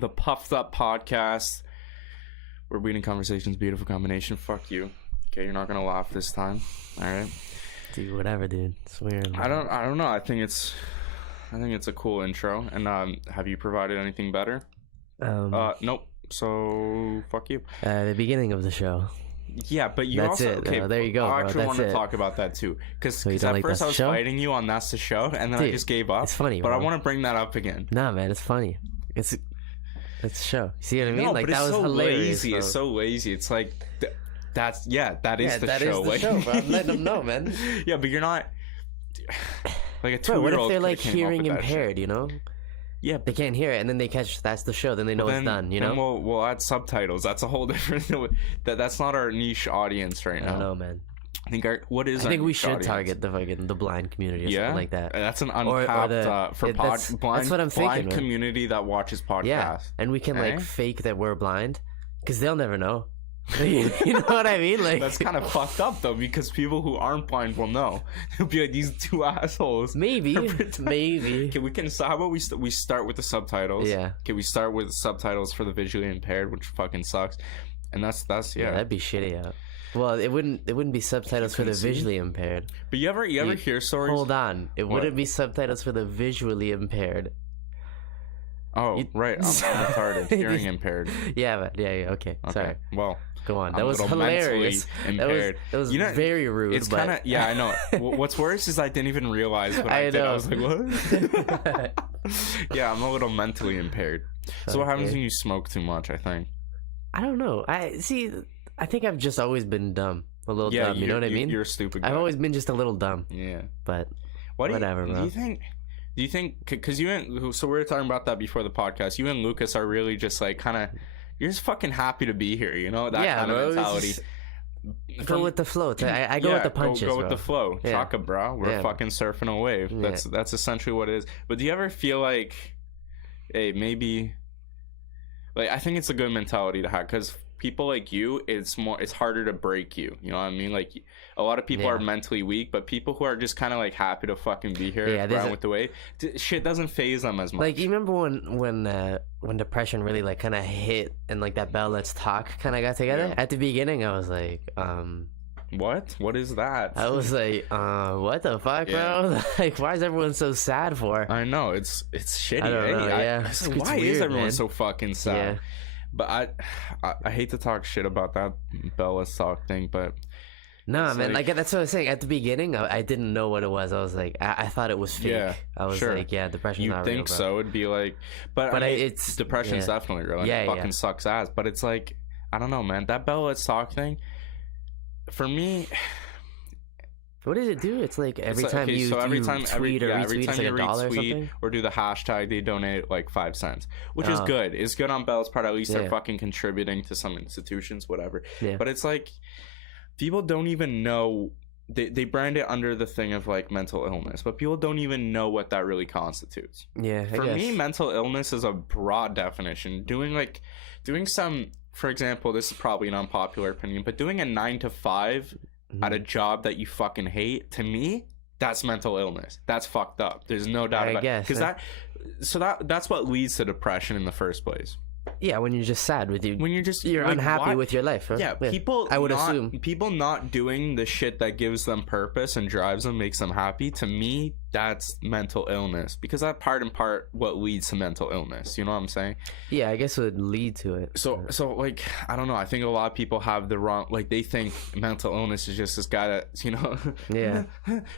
The Puffed Up Podcast. We're beating conversations, beautiful combination. Fuck you. Okay, you're not gonna laugh this time. All right, dude. Whatever, dude. It's weird. I don't know. I think it's a cool intro. And have you provided anything better? Nope. So fuck you. The beginning of the show. Yeah, but you that's also it, okay. There you go. I actually want to it. talk about that too, because so at like first I was fighting you on that's the show, and then dude, I just gave up. It's funny, but bro. I want to bring that up again. Nah, man, it's funny. It's a show. See what I mean? No, like but that was so hilarious. Lazy. Bro. It's so lazy. It's like that is the show. That is the show, bro. I'm letting them know, man. Yeah, but you're not like a 2-year-old. What if they're like hearing impaired? You know? Yeah, they can't hear it, and then they catch that's the show. Then they know it's done. You know? Then we'll add subtitles. That's a whole different. That's not our niche audience right now. I don't know, man. I think I think we should target the blind community or something like that. That's an untapped that's what I'm thinking, blind community that watches podcasts. Yeah, and we can like fake that we're blind because they'll never know. You know what I mean? Like that's kind of fucked up though, because people who aren't blind will know. They'll be like, these two assholes. Maybe. Okay, how about we start with the subtitles? Yeah. Okay, we start with subtitles for the visually impaired, which fucking sucks. And that's yeah. That'd be shitty. Yeah. Well, it wouldn't be subtitles for the visually impaired. But you ever hear stories? Hold on, wouldn't be subtitles for the visually impaired. Oh, right. I'm retarded, hearing impaired. Yeah, okay. Sorry. Well, go on. That was hilarious. Impaired. That was very rude. It's kind of yeah. I know. What's worse is I didn't even realize what I did. I was like, what? Yeah, I'm a little mentally impaired. So what happens when you smoke too much? I think. I don't know. I think I've just always been dumb. A little dumb, you know what I mean? You're a stupid guy. I've always been just a little dumb. Yeah. But whatever, bro. Do you think, because so we were talking about that before the podcast, you and Lucas are really just like kind of, you're just fucking happy to be here, you know? That kind of mentality. Go with the flow. I go with the punches, Go with the flow. Yeah. Chaka, bro. We're fucking surfing a wave. That's essentially what it is. But do you ever feel like, hey, maybe, like, I think it's a good mentality to have, because people like you, it's harder to break you. You know what I mean? Like, a lot of people are mentally weak, but people who are just kind of like happy to fucking be here, around with the wave, shit doesn't phase them as much. Like, you remember when depression really like kind of hit and like that Bell Let's Talk kind of got together? Yeah. At the beginning, I was like, what is that? I was like, what the fuck, bro? Like, why is everyone so sad for? I know, it's shitty. I don't know, why weird, is everyone man. So fucking sad? Yeah. But I hate to talk shit about that Bell Let's Talk thing, but nah, man, like that's what I was saying. At the beginning, I didn't know what it was. I was like, I thought it was fake. Yeah, I was like, depression's not real. You think so? It'd be like, but I mean, it's depression's definitely real. And it fucking sucks ass. But it's like, I don't know, man. That Bell Let's Talk thing, for me. What does it do? It's like every time you tweet or retweet, it's like $1 or something? Or do the hashtag, they donate like 5 cents, which is good. It's good on Bell's part. At least they're fucking contributing to some institutions, whatever. Yeah. But it's like, people don't even know. They brand it under the thing of like mental illness, but people don't even know what that really constitutes. Yeah, for me, mental illness is a broad definition. Doing some, for example, this is probably an unpopular opinion, but doing a 9 to 5 at a job that you fucking hate, to me, that's mental illness. That's fucked up. There's no doubt about it. Because that's what leads to depression in the first place. Yeah, when you're just sad with you. When you're like, unhappy with your life. Right? Yeah, people not doing the shit that gives them purpose and drives them, makes them happy. To me, that's mental illness, because that part and part what leads to mental illness. You know what I'm saying? Yeah, I guess it would lead to it. So like, I don't know. I think a lot of people have the wrong, like, they think mental illness is just this guy that, you know,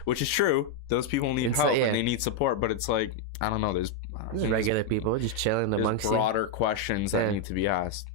which is true. Those people need help and they need support, but it's like, I don't know. There's regular people just chilling amongst you. Broader questions that need to be asked.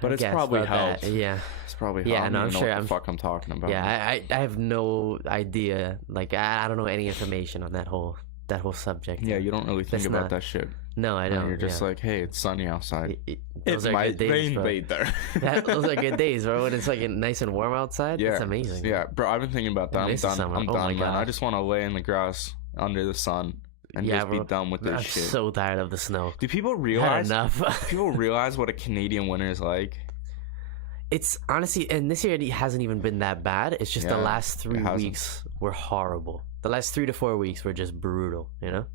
But it's probably helped. Yeah, it's probably helped. Yeah, no, I'm sure. What the fuck I'm talking about. Yeah, I have no idea. Like, I don't know any information on that whole that whole subject. Yeah, you don't really think about that shit. No, I don't. You're just like, hey, it's sunny outside. Those it might rain later. Those are good days, bro. When it's like nice and warm outside, it's amazing. Yeah, bro, I've been thinking about that. I'm done, man. I just want to lay in the grass under the sun and just be done with this shit. I'm so tired of the snow. Do people realize? People realize what a Canadian winter is like? It's honestly, and this year it hasn't even been that bad. It's just the last 3 weeks were horrible. The last 3 to 4 weeks were just brutal, you know?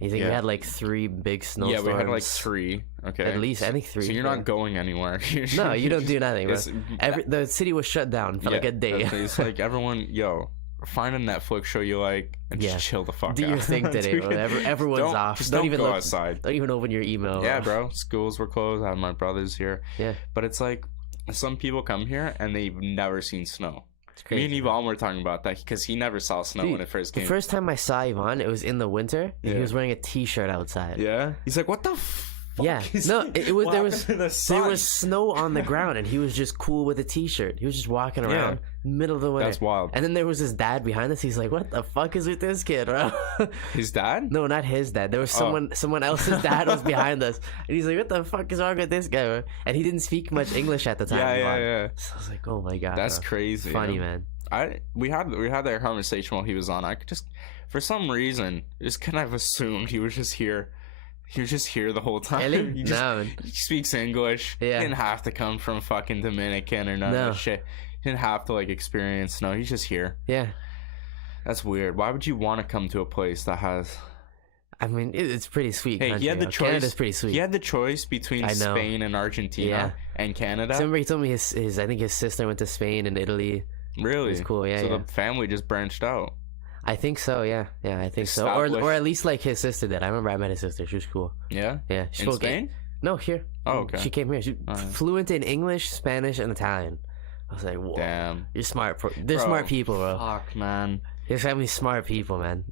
You think we had like 3 big snowstorms? Yeah, we had like 3. Okay. At least, I think 3. So you're not going anywhere. No, you don't do nothing. The city was shut down for like a day. It's like everyone, find a Netflix show you like and just chill the fuck out. Do your thing today, bro. Everyone's off. Just don't even go outside. Don't even open your email. Yeah, bro. Schools were closed. I have my brothers here. Yeah. But it's like some people come here and they've never seen snow. Me and Yvonne were talking about that because he never saw snow when it first came. The first time I saw Yvonne, it was in the winter. And he was wearing a t-shirt outside. Yeah. He's like, what the fuck? Yeah. No, there was snow on the ground and he was just cool with a t-shirt. He was just walking around middle of the winter. That's wild. And then there was his dad behind us. He's like, what the fuck is with this kid, bro? His dad? No, not his dad. There was someone else's dad was behind us. And he's like, what the fuck is wrong with this guy, bro? And he didn't speak much English at the time. Yeah. So I was like, oh my god. That's crazy. Funny, man. We had that conversation while he was on. I could just, for some reason, just kind of assumed he was just here. He was just here the whole time. Really? He speaks English. Yeah. He didn't have to come from fucking Dominican or none of that shit. He didn't have to like experience snow. He's just here. Yeah. That's weird. Why would you want to come to a place that has? I mean, it's pretty sweet. Hey, he had the choice. Canada's pretty sweet. He had the choice between Spain and Argentina and Canada. Remember, he told me I think his sister went to Spain and Italy. Really? It was cool. Yeah. So the family just branched out. I think so. Yeah, I think so. Or at least like his sister did. I remember I met his sister. She was cool. Yeah. Yeah. She spoke Spain? No, here. Oh, okay. She came here. She fluent in English, Spanish, and Italian. I was like, whoa. Damn. You're smart. They're smart people, bro. Fuck, man. His family's smart people, man.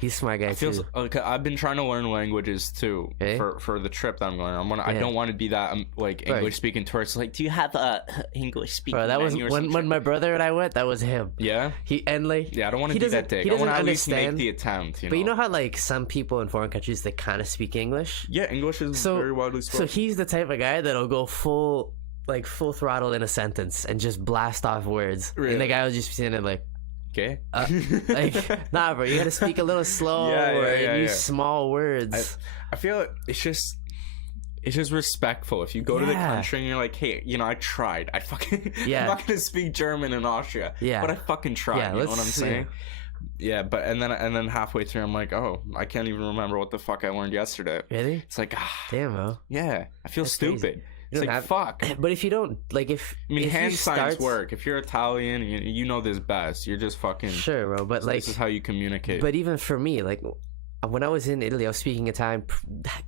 He's a smart guy too. I've been trying to learn languages too for the trip that I'm going on. I don't want to be that like English speaking tourist. Like, do you have a English speaking? Bro, that was when my brother and I went. That was him. Yeah. I don't want to be that dick. He doesn't at understand. Least make the attempt. But you know how like some people in foreign countries they kind of speak English. Yeah, English is very widely spoken. So he's the type of guy that'll go full throttle in a sentence and just blast off words. Really? And the guy will just be sitting there like. Okay. Nah, bro, you gotta speak a little slow and use small words. I feel like it's just respectful. If you go to the country and you're like, hey, I tried. I'm not gonna speak German in Austria. Yeah. But I fucking tried. You know what I'm saying? Yeah, but and then halfway through I'm like, oh, I can't even remember what the fuck I learned yesterday. Really? It's like damn, bro. Yeah. I feel stupid. Crazy. It's like, fuck. But if you don't, like, hand signs work. If you're Italian, you know this best. You're just fucking... Sure, bro, but like... This is how you communicate. But even for me, like, when I was in Italy, I was speaking Italian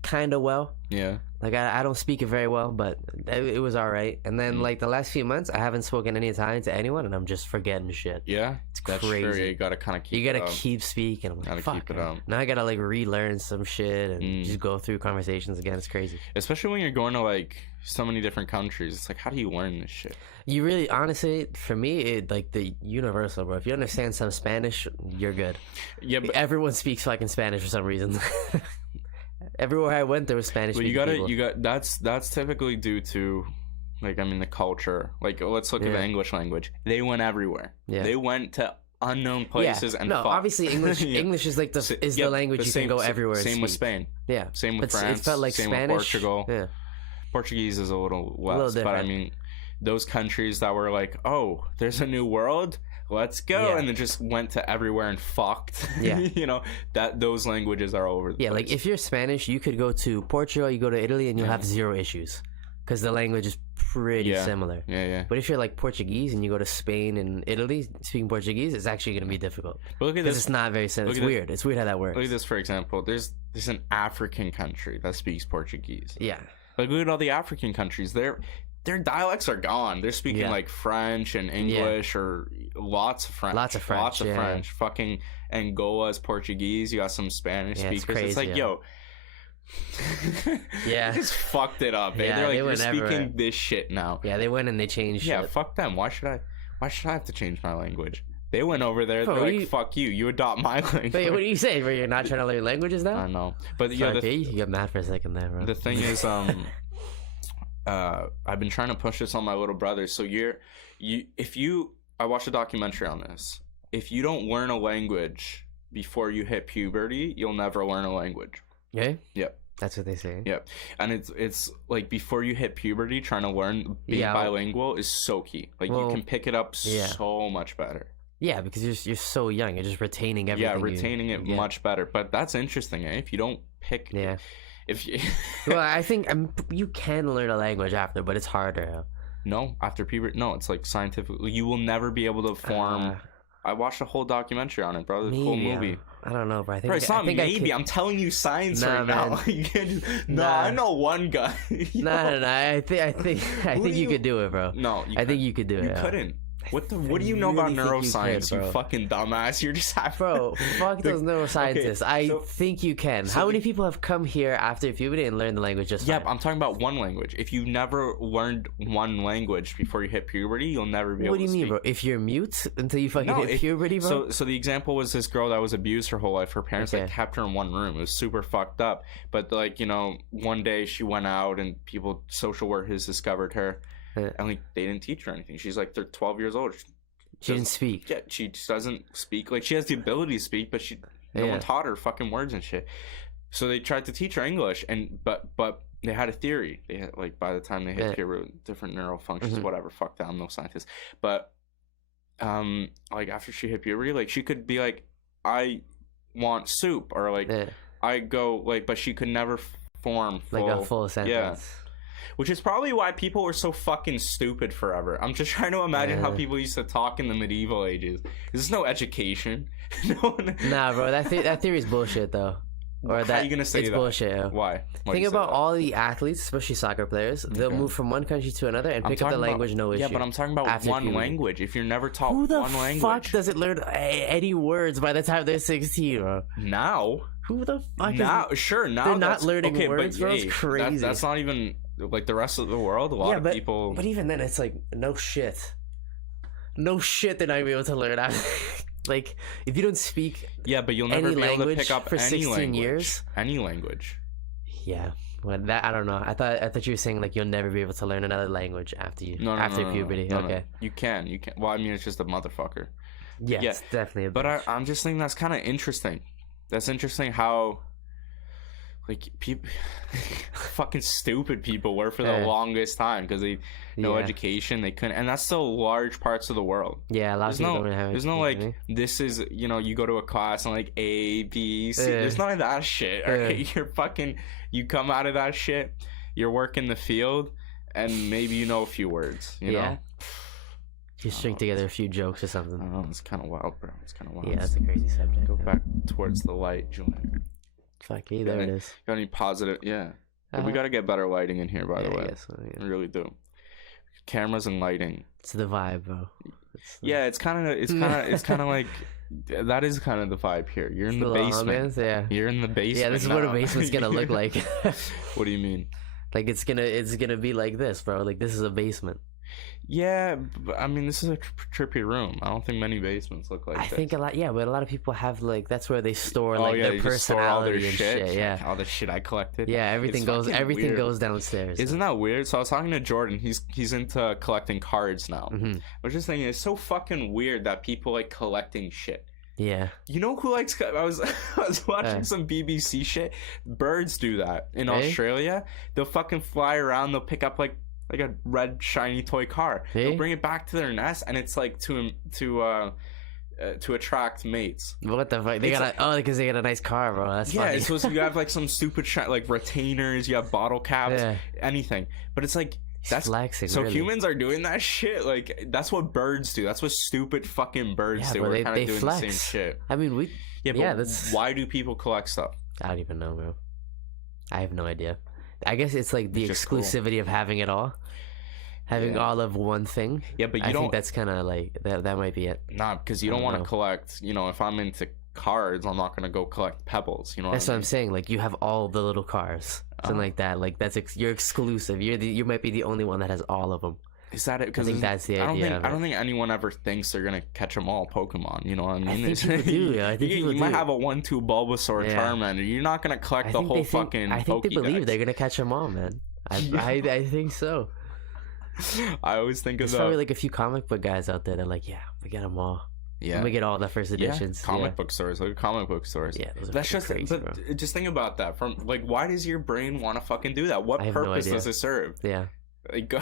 kind of well. Yeah. Like, I don't speak it very well, but it was alright. And then, like, the last few months, I haven't spoken any Italian to anyone, and I'm just forgetting shit. Yeah? It's That's crazy. True. Yeah, you gotta kind of keep it up. You gotta keep speaking. I'm like, fuck, keep it up. Now I gotta, like, relearn some shit and just go through conversations again. It's crazy. Especially when you're going to, like, so many different countries. It's like, how do you learn this shit? You really, honestly, for me, like, the universal, bro. If you understand some Spanish, you're good. Yeah, but... Everyone speaks fucking Spanish for some reason. Everywhere I went, there was Spanish. But that's typically due to, like, I mean, the culture. Like, let's look at the English language. They went everywhere. Yeah. They went to unknown places and fought. Obviously English English is like the language you can go everywhere. Same with Spain. Yeah. Same with France. It felt like same Spanish. With Portugal. Yeah. Portuguese is a little less, but I mean, those countries that were like, oh, there's a new world. Let's go, and then just went to everywhere and fucked. Yeah, those languages are over. The place. Like if you're Spanish, you could go to Portugal, you go to Italy, and you'll have zero issues because the language is pretty similar. Yeah. But if you're like Portuguese and you go to Spain and Italy speaking Portuguese, it's actually going to be difficult. But look at this. It's not very similar. It's weird. It's weird how that works. Look at this, for example. There's an African country that speaks Portuguese. Yeah. Like look at all the African countries. Their dialects are gone. They're speaking like French and English or lots of French. Lots of French. Fucking Angola's Portuguese. You got some Spanish speakers. It's crazy, it's like, yo. They just fucked it up. They're like, you're speaking this shit now. Yeah, they went and they changed shit. Yeah, fuck them. Why should I have to change my language? They went over there. They're like, "Fuck you! You adopt my language." Wait, what are you saying? Bro, you're not trying to learn languages now? I know, but yeah, you got mad for a second there, bro. The thing is, I've been trying to push this on my little brother. So I watched a documentary on this. If you don't learn a language before you hit puberty, you'll never learn a language. Yeah. Yep. That's what they say. Yep. And it's like before you hit puberty, trying to learn being bilingual is so key. Like you can pick it up so much better. Yeah, because you're so young. You're just retaining everything. Yeah, retaining it much better. But that's interesting, eh? If you don't pick... Yeah. If you... Well, I think you can learn a language after, but it's harder. No, after puberty... No, it's like scientifically... You will never be able to form... I watched a whole documentary on it, bro. It's a cool movie. I don't know, bro. I think, bro, it's not maybe. I'm telling you science right now. I know one guy. No. I think you could do it, bro. No, I think you could do it. You couldn't. What do you know about neuroscience, you fucking dumbass? You're just having... Bro, fuck those neuroscientists. I think you can. How many people have come here after puberty and learned the language just fine? I'm talking about one language. If you never learned one language before you hit puberty, you'll never be able to speak. What do you mean, bro? If you're mute until you fucking hit puberty, bro? So the example was this girl that was abused her whole life. Her parents like kept her in one room. It was super fucked up. But like, one day she went out and social workers discovered her. And like they didn't teach her anything. She's like, they're 12 years old. She didn't speak. Yeah, she just doesn't speak. Like she has the ability to speak, but no one taught her fucking words and shit. So they tried to teach her English, but they had a theory. They had, like, by the time they hit puberty, different neural functions, whatever. Fuck that, I'm no scientist. But like after she hit puberty, like she could be like, I want soup, or like I go like, but she could never form like a full sentence. Yeah. Which is probably why people were so fucking stupid forever. I'm just trying to imagine how people used to talk in the medieval ages. There's no education. Nah, bro, that theory is bullshit, though. Or how are you gonna say it's that? Bullshit. Yo. Why? Think about all the athletes, especially soccer players. They'll move from one country to another and pick up the language, no issue. Yeah, but I'm talking about one language. If you're never taught one language, who the fuck doesn't learn any words by the time they're 16, bro? Now? Who the fuck now? Now they're not learning words, bro. It's crazy. That's not even like the rest of the world. A lot of people. But even then, it's like no shit. They're not gonna be able to learn that. Like if you don't speak, but you'll never be able to pick up for 16 years. Any language. Yeah. Well, that I don't know. I thought you were saying like you'll never be able to learn another language after puberty. No. You can. Well, I mean, it's just a motherfucker. Yeah, it's definitely a bitch. But I'm just thinking that's kind of interesting. That's interesting how, like, people, fucking stupid people were for the longest time because they no education, they couldn't, and that's still large parts of the world. Yeah, a lot of people don't have. There's no like this is you go to a class and like A B C. There's none of that shit. Right? You're fucking you come out of that shit. You're working the field, and maybe you know a few words. You know. You string together a few jokes or something. I don't know, it's kind of wild, bro. It's kind of wild. Yeah, that's a crazy subject. Go back towards the light, Julian. Fuck me, there it is. Got any positive? Yeah. We got to get better lighting in here, by the way. So, we really do. Cameras and lighting. It's the vibe, bro. It's kind of like that is kind of the vibe here. You're in the basement. You're in the basement. Yeah, this is what a basement's gonna look like. What do you mean? Like it's gonna be like this, bro. Like this is a basement. Yeah, but, I mean, this is a trippy room. I don't think many basements look like this. I think a lot, but a lot of people have, like, that's where they store, their personality and shit. Yeah, all the shit I collected. Yeah, everything goes downstairs. Isn't that weird? So I was talking to Jordan. He's into collecting cards now. I was just thinking, it's so fucking weird that people like collecting shit. Yeah. You know who likes... I was watching some BBC shit. Birds do that in Australia. They'll fucking fly around. They'll pick up, like a red shiny toy car. They'll bring it back to their nest, and it's like to attract mates. What the fuck? Because they got a nice car, bro. That's funny. It's supposed to, you have like some stupid like retainers. You have bottle caps, anything. But it's like that's flexing. So really. Humans are doing that shit. Like that's what birds do. That's what stupid fucking birds do. We're kind of doing flex. The same shit. I mean, that's why do people collect stuff? I don't even know, bro. I have no idea. I guess it's like the exclusivity of having it all. Having all of one thing. Yeah, but I think that's kind of like, that might be it. Nah, because you don't want to collect, if I'm into cards, I'm not going to go collect pebbles, That's what I'm saying. Like, you have all the little cars. Something like that. Like, you're exclusive. You might be the only one that has all of them. Is that it? I Because think that's the idea. I don't think anyone ever thinks they're gonna catch them all Pokemon. You know what I mean? I think people do. Yeah, I think people you might have a 1-2 Bulbasaur, Charmander. You're not gonna collect the whole fucking. I think they believe Pokédex. they're gonna catch them all, man. I think so. I always think There's probably like a few comic book guys out there that are like, yeah, we get them all. Yeah, we get all the first editions. Comic book stores, like comic book stores. Yeah, those are that's just crazy, but bro. just think about that. From like, why does your brain want to fucking do that? What purpose does it serve? Yeah, like,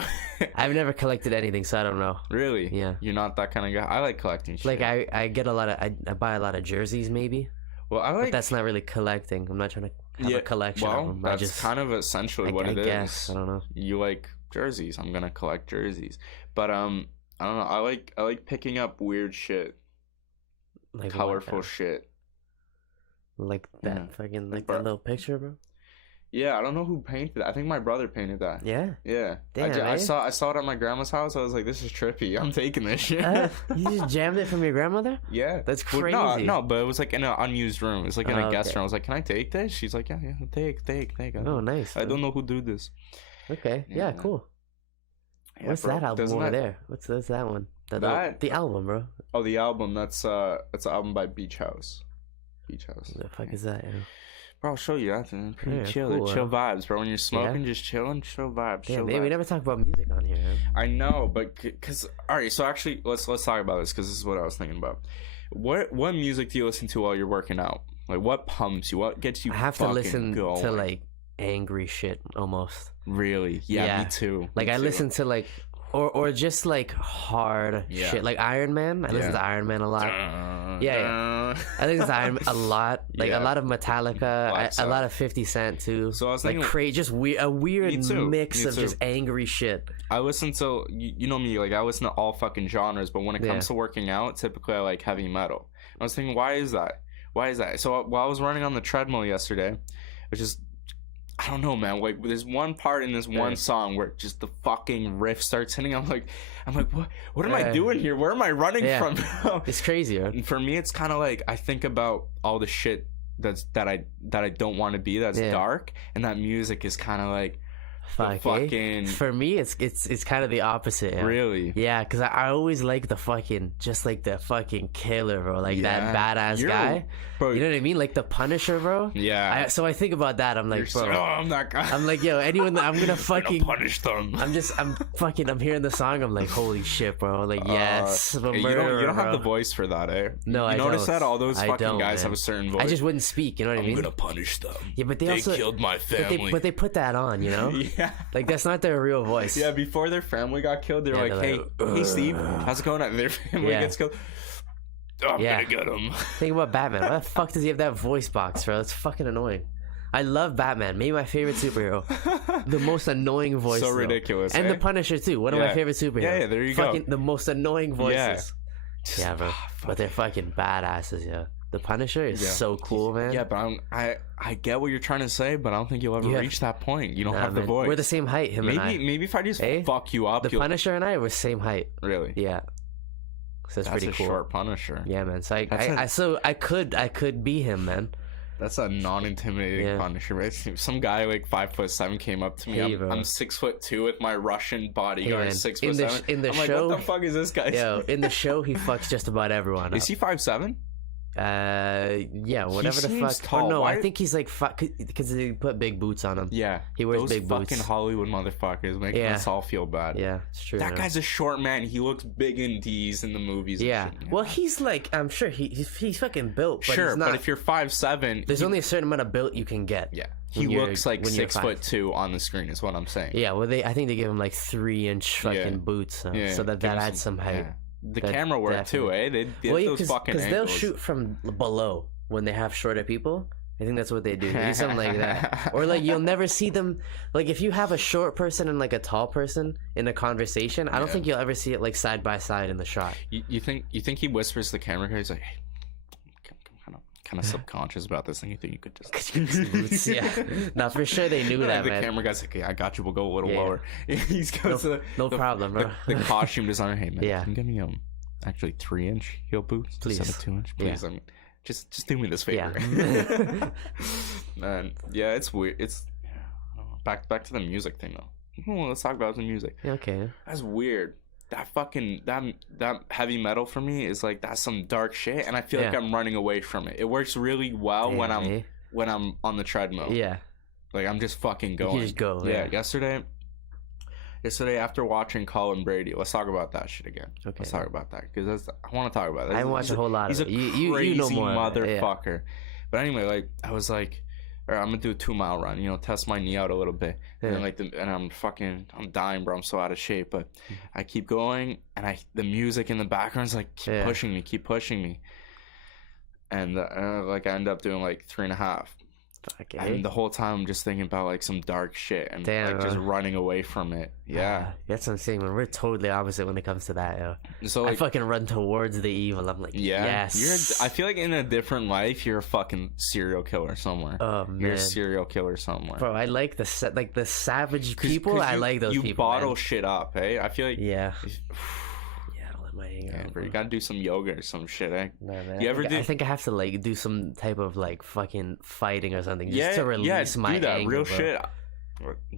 I've never collected anything, so I don't know. Really? Yeah, you're not that kind of guy. I like collecting shit. Like I get a lot of I buy a lot of jerseys, maybe. Well, I like. But that's not really collecting. I'm not trying to have a collection of them. That's kind of essentially what it is. I guess I don't know. You like jerseys? I'm gonna collect jerseys, but I don't know. I like picking up weird shit. Like colorful shit, like that fucking like that little picture, bro. Yeah, I don't know who painted that. I think my brother painted that. Yeah. Damn, I saw it at my grandma's house. I was like, this is trippy. I'm taking this shit. You just jammed it from your grandmother? Yeah, that's crazy. No, but it was like in an unused room. It's like in a guest room. I was like, can I take this? She's like, yeah, take. Oh, nice. I don't know who do this. Okay, yeah, cool. Yeah, what's that album over there? What's that one? The album, bro. Oh, the album. That's an album by Beach House. What the fuck is that? Yeah. Bro, I'll show you. That's pretty chill. Cool, chill vibes, bro. When you're smoking, just chilling, chill vibes. Yeah, we never talk about music on here. Man. I know, but because all right. So actually, let's talk about this because this is what I was thinking about. What music do you listen to while you're working out? Like, what pumps you? What gets you? I have to listen to like angry shit almost. Really? Yeah, me too. Like I listen to like. Or just like hard shit, like Iron Man. I listen to Iron Man a lot. I listen to Iron Man a lot. Like a lot of Metallica, a lot of 50 Cent too. So I was thinking, like just a weird mix of just angry shit. I listen to you know me, like I listen to all fucking genres, but when it comes to working out, typically I like heavy metal. I was thinking, why is that? So while I was running on the treadmill yesterday, which is. I don't know, man. Like, there's one part in this one song where just the fucking riff starts hitting. I'm like, what am I doing here? Where am I running from? It's crazy, bro. And for me, it's kind of like I think about all the shit that I don't want to be. That's dark, and that music is kind of like. Fucking for me it's kind of the opposite. Really? Yeah, because I always like the fucking killer, bro, like that badass guy, bro. You know what I mean, like the Punisher, bro. Yeah. So I think about that. I'm like, bro, I'm that guy. I'm like, yo, anyone that I'm gonna fucking punish them. I'm hearing the song. I'm like, holy shit, bro. Like, yes, you don't have the voice for that, eh? No, I don't. You notice that all those fucking guys have a certain voice. I just wouldn't speak. You know what I mean? I'm gonna punish them. Yeah, but they also killed my family. But they put that on, you know? Yeah. Like that's not their real voice. Yeah, before their family got killed, they're like, hey Steve, how's it going on? Their family gets killed. I'm gonna get him. Think about Batman. Why the fuck does he have that voice box, bro? That's fucking annoying. I love Batman. Maybe my favorite superhero. The most annoying voice. So ridiculous. And the Punisher too. One of my favorite superheroes. Yeah, there you go. The most annoying voices. Yeah, bro. But they're fucking badasses, yeah. The Punisher is so cool, man. Yeah, but I get what you're trying to say, but I don't think you'll ever reach that point. You don't have the voice. We're the same height, him and I. Maybe if I just fuck you up. The Punisher and I were same height. Really? Yeah. So that's pretty cool. Short Punisher. Yeah, man. So I could be him, man. That's a non-intimidating Punisher, right? Some guy like 5'7" came up to me. I'm 6'2" with my Russian bodyguard 6'7". In the I'm show, like, what the fuck is this guy? Yo, in the show, he fucks just about everyone. Is he 5'7"? Yeah, whatever the fuck. Tall. Oh, no, I think he's like because they put big boots on him. Yeah, he wears big boots. Fucking Hollywood motherfuckers making us all feel bad. Yeah, it's true. That guy's a short man. He looks big in D's in the movies. Yeah. Well, he's like, I'm sure he's fucking built. But sure, he's not, but if you're 5'7", there's only a certain amount of built you can get. Yeah. He looks like 6'2" on the screen. Is what I'm saying. Yeah. Well, I think they give him like 3-inch fucking boots, so that adds some height. Yeah. The camera work too, eh? They those fucking angles. Because they'll shoot from below when they have shorter people. I think that's what they do. They do something like that. Or like you'll never see them. Like if you have a short person and like a tall person in a conversation, I don't think you'll ever see it like side by side in the shot. You think he whispers to the camera? He's like, hey, kind of subconscious about this thing. You think you could just yeah. No, for sure they knew that, the man. Camera guy's like, yeah, I got you. We'll go a little lower. He's goes to no problem, bro. The costume designer, hey man, can you give me actually 3-inch heel boots, please, instead of 2-inch, please. I mean, just do me this favor. Yeah. And yeah, it's weird. It's back to the music thing though. let's talk about some music. Okay. That's weird. That fucking that heavy metal for me is like that's some dark shit, and I feel like I'm running away from it. It works really well when I'm on the treadmill. Yeah. Like I'm just fucking going. You just go. Yeah. Yesterday after watching Colin Brady, let's talk about that shit again. Okay. Let's talk about that because I want to talk about that. I watched a whole lot of it. He's a crazy you know more motherfucker. Yeah. But anyway, like I was like, all right, I'm gonna do a 2-mile run. You know, test my knee out a little bit. Yeah. And I'm dying, bro. I'm so out of shape. But I keep going, and the music in the background is like keep pushing me. And like I end up doing like 3.5. Okay. And the whole time I'm just thinking about like some dark shit and just running away from it. Yeah. That's what I'm saying, man. We're totally opposite when it comes to that, yo. So like, I fucking run towards the evil. I'm like, yes. I feel like in a different life you're a fucking serial killer somewhere. Oh man. You're a serial killer somewhere. Bro, I like the savage people. 'Cause I like those people. You bottle shit up, eh? I feel like bro, you gotta do some yoga or some shit, eh? No, man. I think I have to like do some type of like fucking fighting or something just to release my anger. Real shit.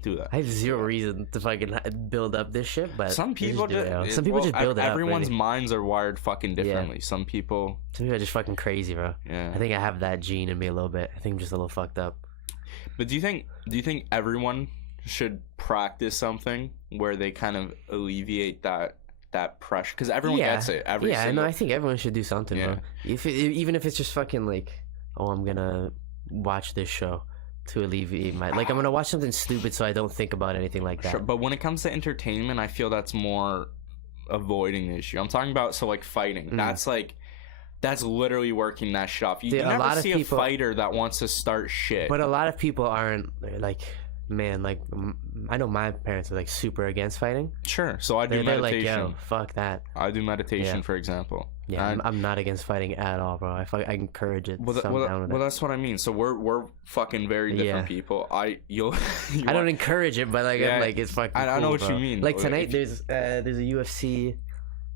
Do that. I have zero reason to fucking build up this shit, but some people just build it up. Everyone's minds are wired fucking differently. Yeah. Some people are just fucking crazy, bro. Yeah. I think I have that gene in me a little bit. I think I'm just a little fucked up. But do you think everyone should practice something where they kind of alleviate that pressure, because everyone gets it. I think everyone should do something, bro. Even if it's just fucking like, I'm gonna watch this show to alleviate my I'm gonna watch something stupid so I don't think about anything like that. Sure, but when it comes to entertainment, I feel that's more avoiding the issue. I'm talking about like fighting. That's literally working that shit off. You never see a fighter that wants to start shit. But a lot of people aren't like. Man, like I know my parents are like super against fighting. Sure, so I do meditation. They're like, yo, fuck that. I do meditation, for example. Yeah, I'm not against fighting at all, bro. I encourage it. Well, that's what I mean. So we're fucking very different people. I don't encourage it, but like I'm like it's fucking. I know what you mean. Like tonight, there's a UFC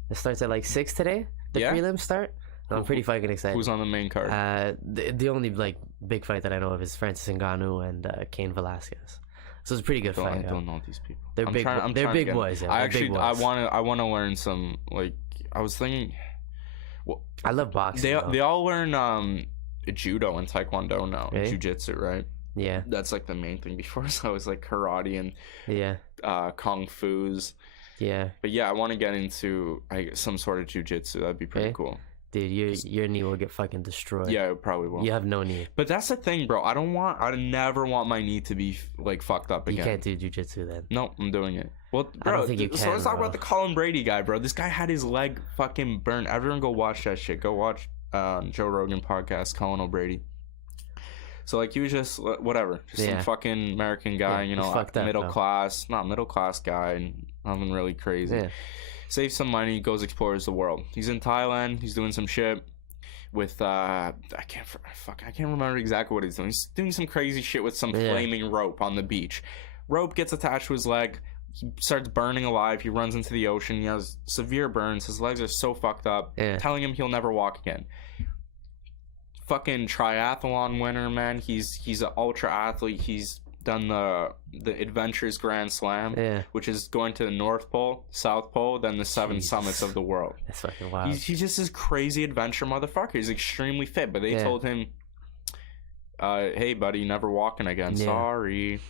that starts at like 6 today. The prelims start. I'm pretty fucking excited. Who's on the main card? The only like big fight that I know of is Francis Ngannou and Cain Velasquez. So it's a pretty good fight. I don't know these people. They're big boys. Yeah. I want to learn some, like, I was thinking. Well, I love boxing. They all learn judo and taekwondo now, jiu-jitsu, right? Yeah. That's like the main thing. Before, so it was like karate and kung fu's. Yeah. But yeah, I want to get into some sort of jiu-jitsu. That'd be pretty cool. Dude, your knee will get fucking destroyed. Yeah, it probably will. You have no knee. But that's the thing, bro. I never want my knee to be like fucked up again. You can't do jiu-jitsu then. No, I'm doing it. Well, bro, I don't think you can. So let's talk about the Colin Brady guy, bro. This guy had his leg fucking burned. Everyone go watch that shit. Go watch Joe Rogan podcast, Colin O'Brady. So like he was just whatever, just some fucking American guy, middle class guy, and nothing really crazy. Yeah. Saves some money, goes explores the world. He's in Thailand. He's doing some shit with I can't remember exactly what he's doing. He's doing some crazy shit with some flaming rope on the beach. Rope gets attached to his leg. He starts burning alive. He runs into the ocean. He has severe burns. His legs are so fucked up. Telling him he'll never walk again. Fucking triathlon winner, man. He's an ultra athlete. He's done the Adventures Grand Slam, which is going to the North Pole, South Pole, then the 7 summits of the world. That's fucking wild. He's just this crazy adventure motherfucker. He's extremely fit, but they told him, hey buddy, never walking again. Sorry.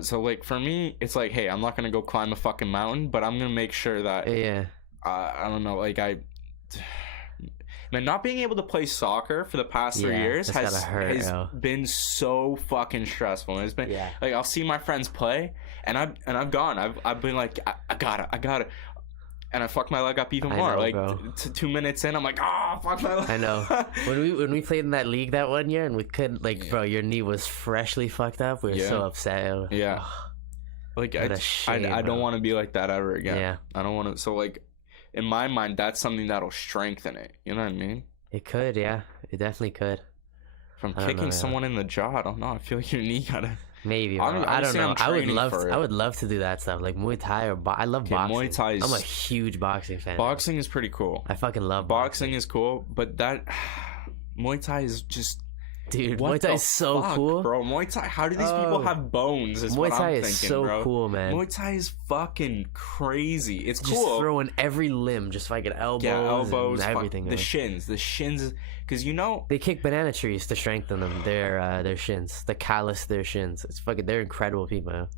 So like for me, it's like, hey, I'm not gonna go climb a fucking mountain, but I'm gonna make sure that I don't know, like Man, not being able to play soccer for the past 3 years has been so fucking stressful. It's been like I'll see my friends play, and I've gone. I've been like I gotta, and I fucked my leg up even more. Like 2 minutes in, I'm like, fuck my leg. I know. when we played in that league that one year, and we couldn't bro, your knee was freshly fucked up. We were so upset. Yeah. Like I don't want to be like that ever again. Yeah. I don't want to. So like. In my mind, that's something that'll strengthen it. You know what I mean? It could, yeah. It definitely could. From kicking someone in the jaw, I don't know. I feel like your knee gotta. Maybe. I don't know. I would love to do that stuff, like Muay Thai or I love boxing. Muay Thai I'm a huge boxing fan. Boxing is pretty cool. I fucking love boxing. Boxing is cool, but that Muay Thai is just. Dude, Muay Thai is so cool, bro. Muay Thai. How do these people have bones? Muay Thai is so cool, man. Muay Thai is fucking crazy. It's just cool. Throwing every limb, just fucking elbows, and everything. The shins, because they kick banana trees to strengthen them. Their shins, to callus their shins. It's fucking. They're incredible people, man.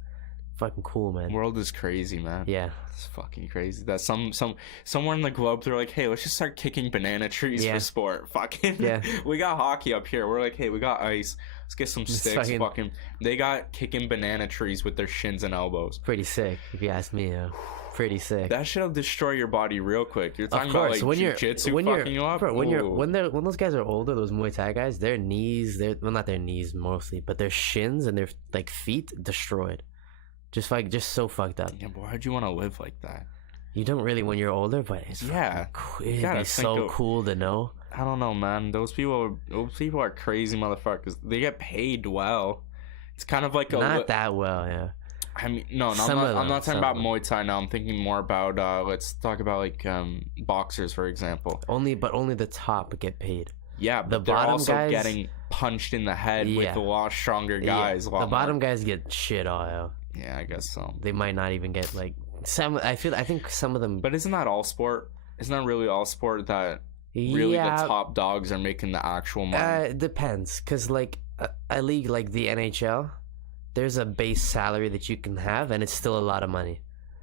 Fucking cool, man. World is crazy, man. Yeah, it's fucking crazy. That somewhere in the globe they're like, hey, let's just start kicking banana trees for sport. Fucking we got hockey up here. We're like, hey, we got ice. Let's get some sticks. Fucking they got kicking banana trees with their shins and elbows. Pretty sick, if you ask me. Pretty sick. That shit'll destroy your body real quick. You're talking about like jiu-jitsu fucking you up. Bro, when those guys are older, those Muay Thai guys, their knees, not their knees mostly, but their shins and their like feet destroyed. Just so fucked up. Yeah, but why'd you want to live like that? You don't really when you're older, but it's it'd be so cool to know. I don't know, man. Those people are crazy motherfuckers. They get paid well. It's kind of like not that well, yeah. I mean, no, I'm not talking about Muay Thai now. I'm thinking more about let's talk about like boxers, for example. Only the top get paid. Yeah, but they're also getting punched in the head with a lot stronger guys. The bottom guys get shit all. Yeah, I guess so. They might not even get like some. I think some of them. But isn't that all sport? Isn't that really all sport that really the top dogs are making the actual money? It depends, cause like a league like the NHL, there's a base salary that you can have, and it's still a lot of money.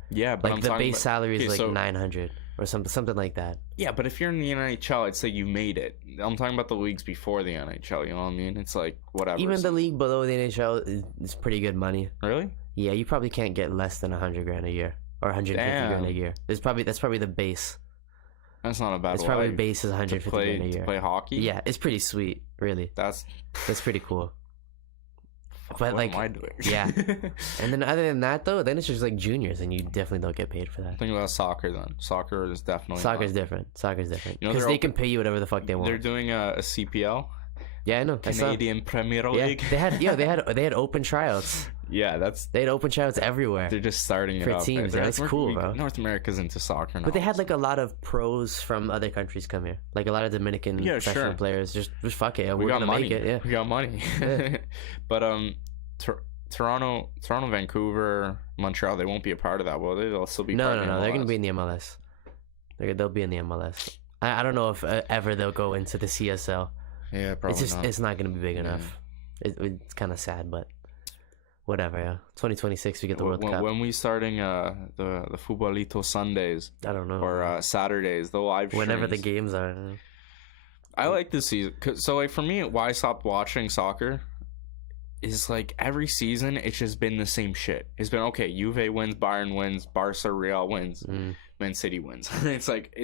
Yeah, but like the base salary is like 900 or something like that. Yeah, but if you're in the NHL, I'd say you made it. I'm talking about the leagues before the NHL. You know what I mean? It's like whatever. Even the league below the NHL is pretty good money. Really? Yeah, you probably can't get less than $100,000 a year or $150,000 a year. That's probably the base. That's not a bad. It's probably base is $150,000 a year. To play hockey. Yeah, it's pretty sweet, really. That's pretty cool. But what like, am I doing? Yeah. And then other than that, though, then it's just like juniors, and you definitely don't get paid for that. Think about soccer then. Soccer is definitely. Soccer's different. Because they can pay you whatever the fuck they want. They're doing a CPL. Yeah, I know. Canadian Premier League. Yeah, they had open tryouts. Yeah, they had open tryouts everywhere. They're just starting it up for teams. Yeah, that's cool, bro. North America's into soccer now. But they had like a lot of pros from other countries come here, like a lot of Dominican professional players. Just fuck it, we're gonna make it. Yeah, we got money. Yeah. But Toronto, Vancouver, Montreal, they won't be a part of that. Will they? They'll still be. No. They're gonna be in the MLS. They'll be in the MLS. I don't know if ever they'll go into the CSL. Yeah, probably not. It's not gonna be big enough. It's kind of sad, but whatever. Yeah, 2026 we get the World Cup. When we starting the Futbolito Sundays? I don't know. Or Saturdays, the live streams. Whenever the games are. I like this season. So like for me, why I stopped watching soccer is like every season it's just been the same shit. It's been okay. Juve wins, Bayern wins, Barca, Real wins, Man City wins. It's like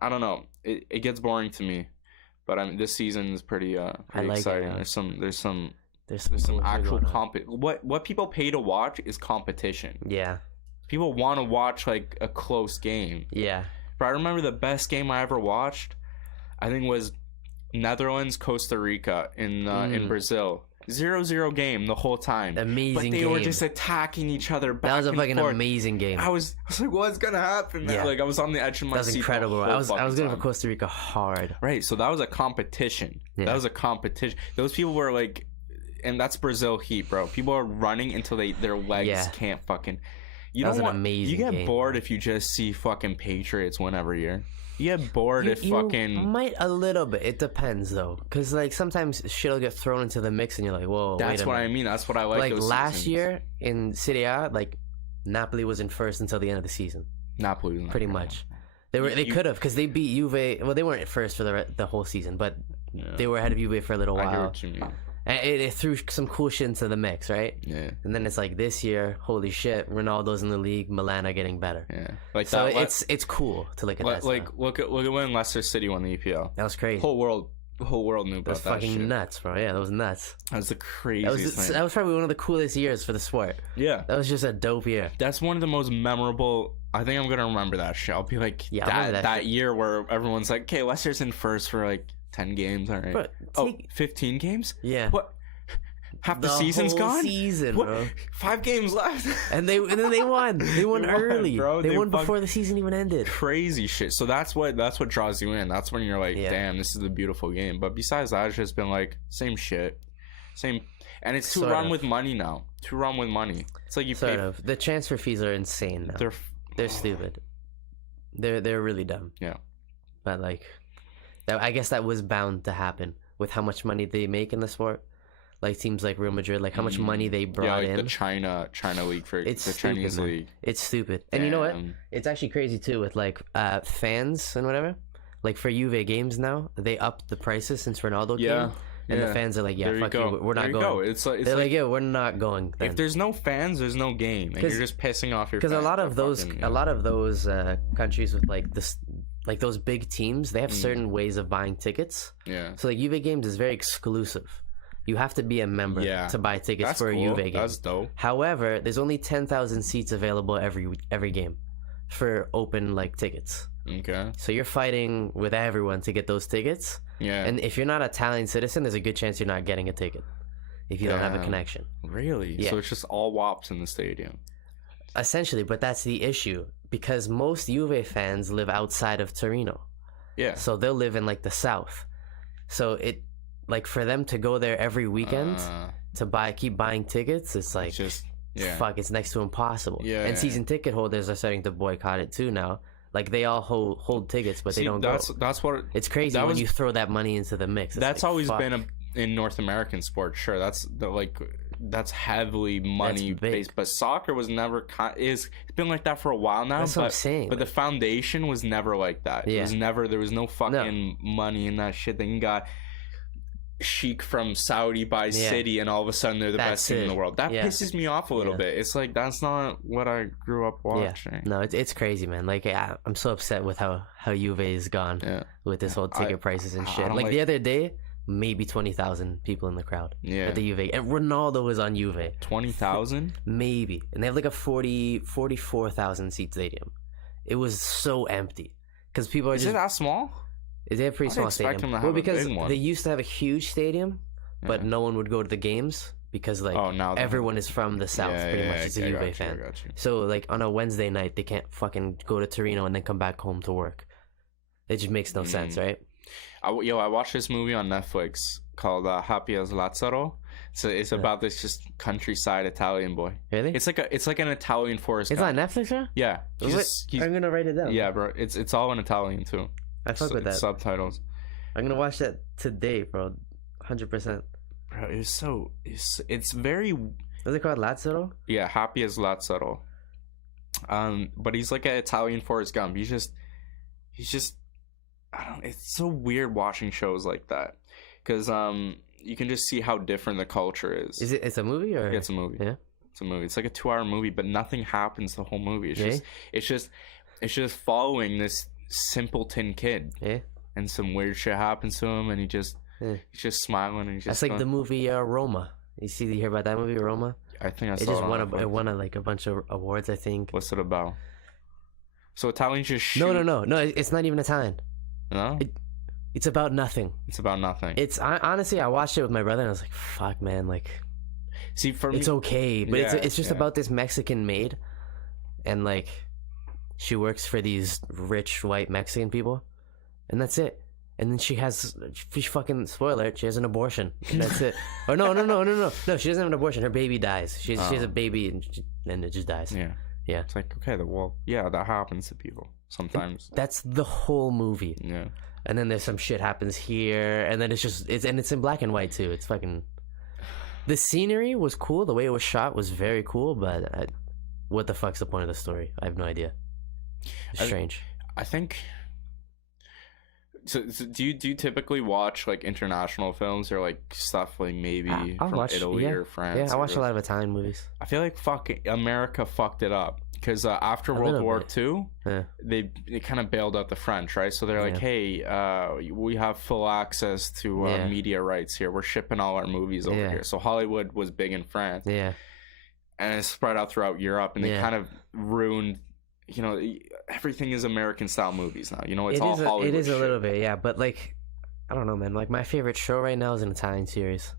I don't know. It gets boring to me. But this season is pretty exciting. There's some actual what people pay to watch is competition. Yeah. People want to watch like a close game. Yeah. But I remember the best game I ever watched, I think was Netherlands Costa Rica in Brazil. 0-0 game the whole time. Amazing game. But they were just attacking each other back and forth. That was a fucking amazing game. I was like, what's gonna happen? Yeah. Like I was on the edge of my seat. That was incredible. I was going for Costa Rica hard. Right. So that was a competition. Yeah. That was a competition. Those people were like, and that's Brazil heat, bro. People are running until their legs can't fucking. That was an amazing game. You get bored if you just see fucking Patriots win every year. You get bored if fucking... You might a little bit. It depends, though. Because, like, sometimes shit will get thrown into the mix and you're like, whoa, that's what I mean. That's what I like. Like, last year in Serie A, like, Napoli was in first until the end of the season. Napoli was pretty much. They could have, because they beat Juve... Well, they weren't at first for the whole season, but they were ahead of Juve for a little while. I hear what you mean. And it threw some cool shit into the mix, right? Yeah. And then it's like this year, holy shit, Ronaldo's in the league, Milan are getting better. Yeah. Like so it's cool to look at that. Like look at when Leicester City won the EPL. That was crazy. Whole world knew about that. That's fucking shit. Nuts, bro. Yeah, that was nuts. That was the craziest thing. That was probably one of the coolest years for the sport. Yeah. That was just a dope year. That's one of the most memorable. I think I'm gonna remember that shit. I'll be like that year where everyone's like, okay, Leicester's in first for like 10 games, all right. Bro, 15 games? Yeah. What? Half the season's gone. Season, bro. 5 games left. and then they won. They won early. Bro. They won before the season even ended. Crazy shit. So that's what draws you in. That's when you're like, damn, this is a beautiful game. But besides that, it's just been like same shit, same. And it's to run with money now. To run with money. It's like you pay. The transfer fees are insane now. They're stupid. They're really dumb. Yeah. But like, I guess that was bound to happen with how much money they make in the sport. Like teams like Real Madrid, like how much money they brought in. The China league for the Chinese league. It's stupid. And you know what? It's actually crazy too with like fans and whatever. Like for Juve games now, they upped the prices since Ronaldo came. And the fans are like, fuck you, we're not going. They're like, we're not going. Then. If there's no fans, there's no game, and you're just pissing off your. Because a lot of those countries with like this, like those big teams, they have certain ways of buying tickets. Yeah. So like Juve games is very exclusive. You have to be a member to buy tickets for a Juve game. That's dope. However, there's only 10,000 seats available every game for open like tickets. Okay. So you're fighting with everyone to get those tickets. Yeah. And if you're not an Italian citizen, there's a good chance you're not getting a ticket if you don't have a connection. Really? Yeah. So it's just all wops in the stadium. Essentially, but that's the issue because most Juve fans live outside of Torino. Yeah. So they'll live in like the south. So it like for them to go there every weekend to keep buying tickets, it's like fuck, it's next to impossible. Yeah. And season ticket holders are starting to boycott it too now. Like they all hold tickets, but they don't go. That's what it's crazy when you throw that money into the mix. That's like, always been in North American sports. Sure, that's heavily money based, but soccer was never. It's been like that for a while now. That's what I'm saying. But the foundation was never like that. Yeah. It was never. There was no fucking money in that shit. Then you got Sheik from Saudi buys City, and all of a sudden they're the best team in the world. That pisses me off a little bit. It's like that's not what I grew up watching. Yeah. No, it's crazy, man. Like I'm so upset with how Juve is gone with this whole ticket prices and shit. Like the other day, maybe 20,000 people in the crowd at the Juve, and Ronaldo was on Juve. 20,000, maybe, and they have like a 44,000 seat stadium. It was so empty because people are Is it that small? They have a pretty small stadium. Well, because they used to have a huge stadium, but no one would go to the games because like everyone is from the south. Pretty much, it's a Juve fan. So like on a Wednesday night, they can't fucking go to Torino and then come back home to work. It just makes no sense, right? I watched this movie on Netflix called Happy as Lazzaro. So it's about this just countryside Italian boy. Really? It's like an Italian forest. It's on Netflix, bro? Yeah. I'm gonna write it down. Yeah, bro. It's all in Italian too. I fuck with that. Subtitles. I'm gonna watch that today, bro. 100%. Bro, it's very. Is it called Lazzaro? Yeah, Happy as Lazzaro. But he's like an Italian Forrest Gump. He's just. I don't. It's so weird watching shows like that, because you can just see how different the culture is. Is it? It's a movie or? Yeah, it's a movie. Yeah. It's a movie. It's like a 2-hour movie, but nothing happens the whole movie. It's just following this simpleton kid, and some weird shit happens to him, and he's just smiling, and that's like the movie Roma. You hear about that movie Roma? I think I saw it won like a bunch of awards, I think. What's it about? So Italians just shoot. No, it's not even Italian. No, it's about nothing. It's about nothing. Honestly, I watched it with my brother and I was like, fuck, man, like, see, for me, it's okay, but it's just about this Mexican maid, and like she works for these rich white Mexican people, and that's it. And then she fucking, spoiler, she has an abortion, and that's it. Or no, she doesn't have an abortion. Her baby dies. She has a baby, and it just dies. Yeah. It's like, okay, well, yeah, that happens to people sometimes. That's the whole movie. Yeah. And then there's some shit happens here, and then it's in black and white too. It's fucking. The scenery was cool. The way it was shot was very cool, but what the fuck's the point of the story? I have no idea. It's strange. I think. So do you typically watch like international films or like stuff like maybe from Italy or France? Yeah, I watch a lot of Italian movies. I feel like America fucked it up because after World War II, they kind of bailed out the French, right? So they're like, hey, we have full access to media rights here. We're shipping all our movies over here. So Hollywood was big in France. Yeah, and it's spread out throughout Europe, and they kind of ruined. You know, everything is American style movies now. You know, it's all Hollywood. It is a little bit, yeah. But like, I don't know, man. Like my favorite show right now is an Italian series.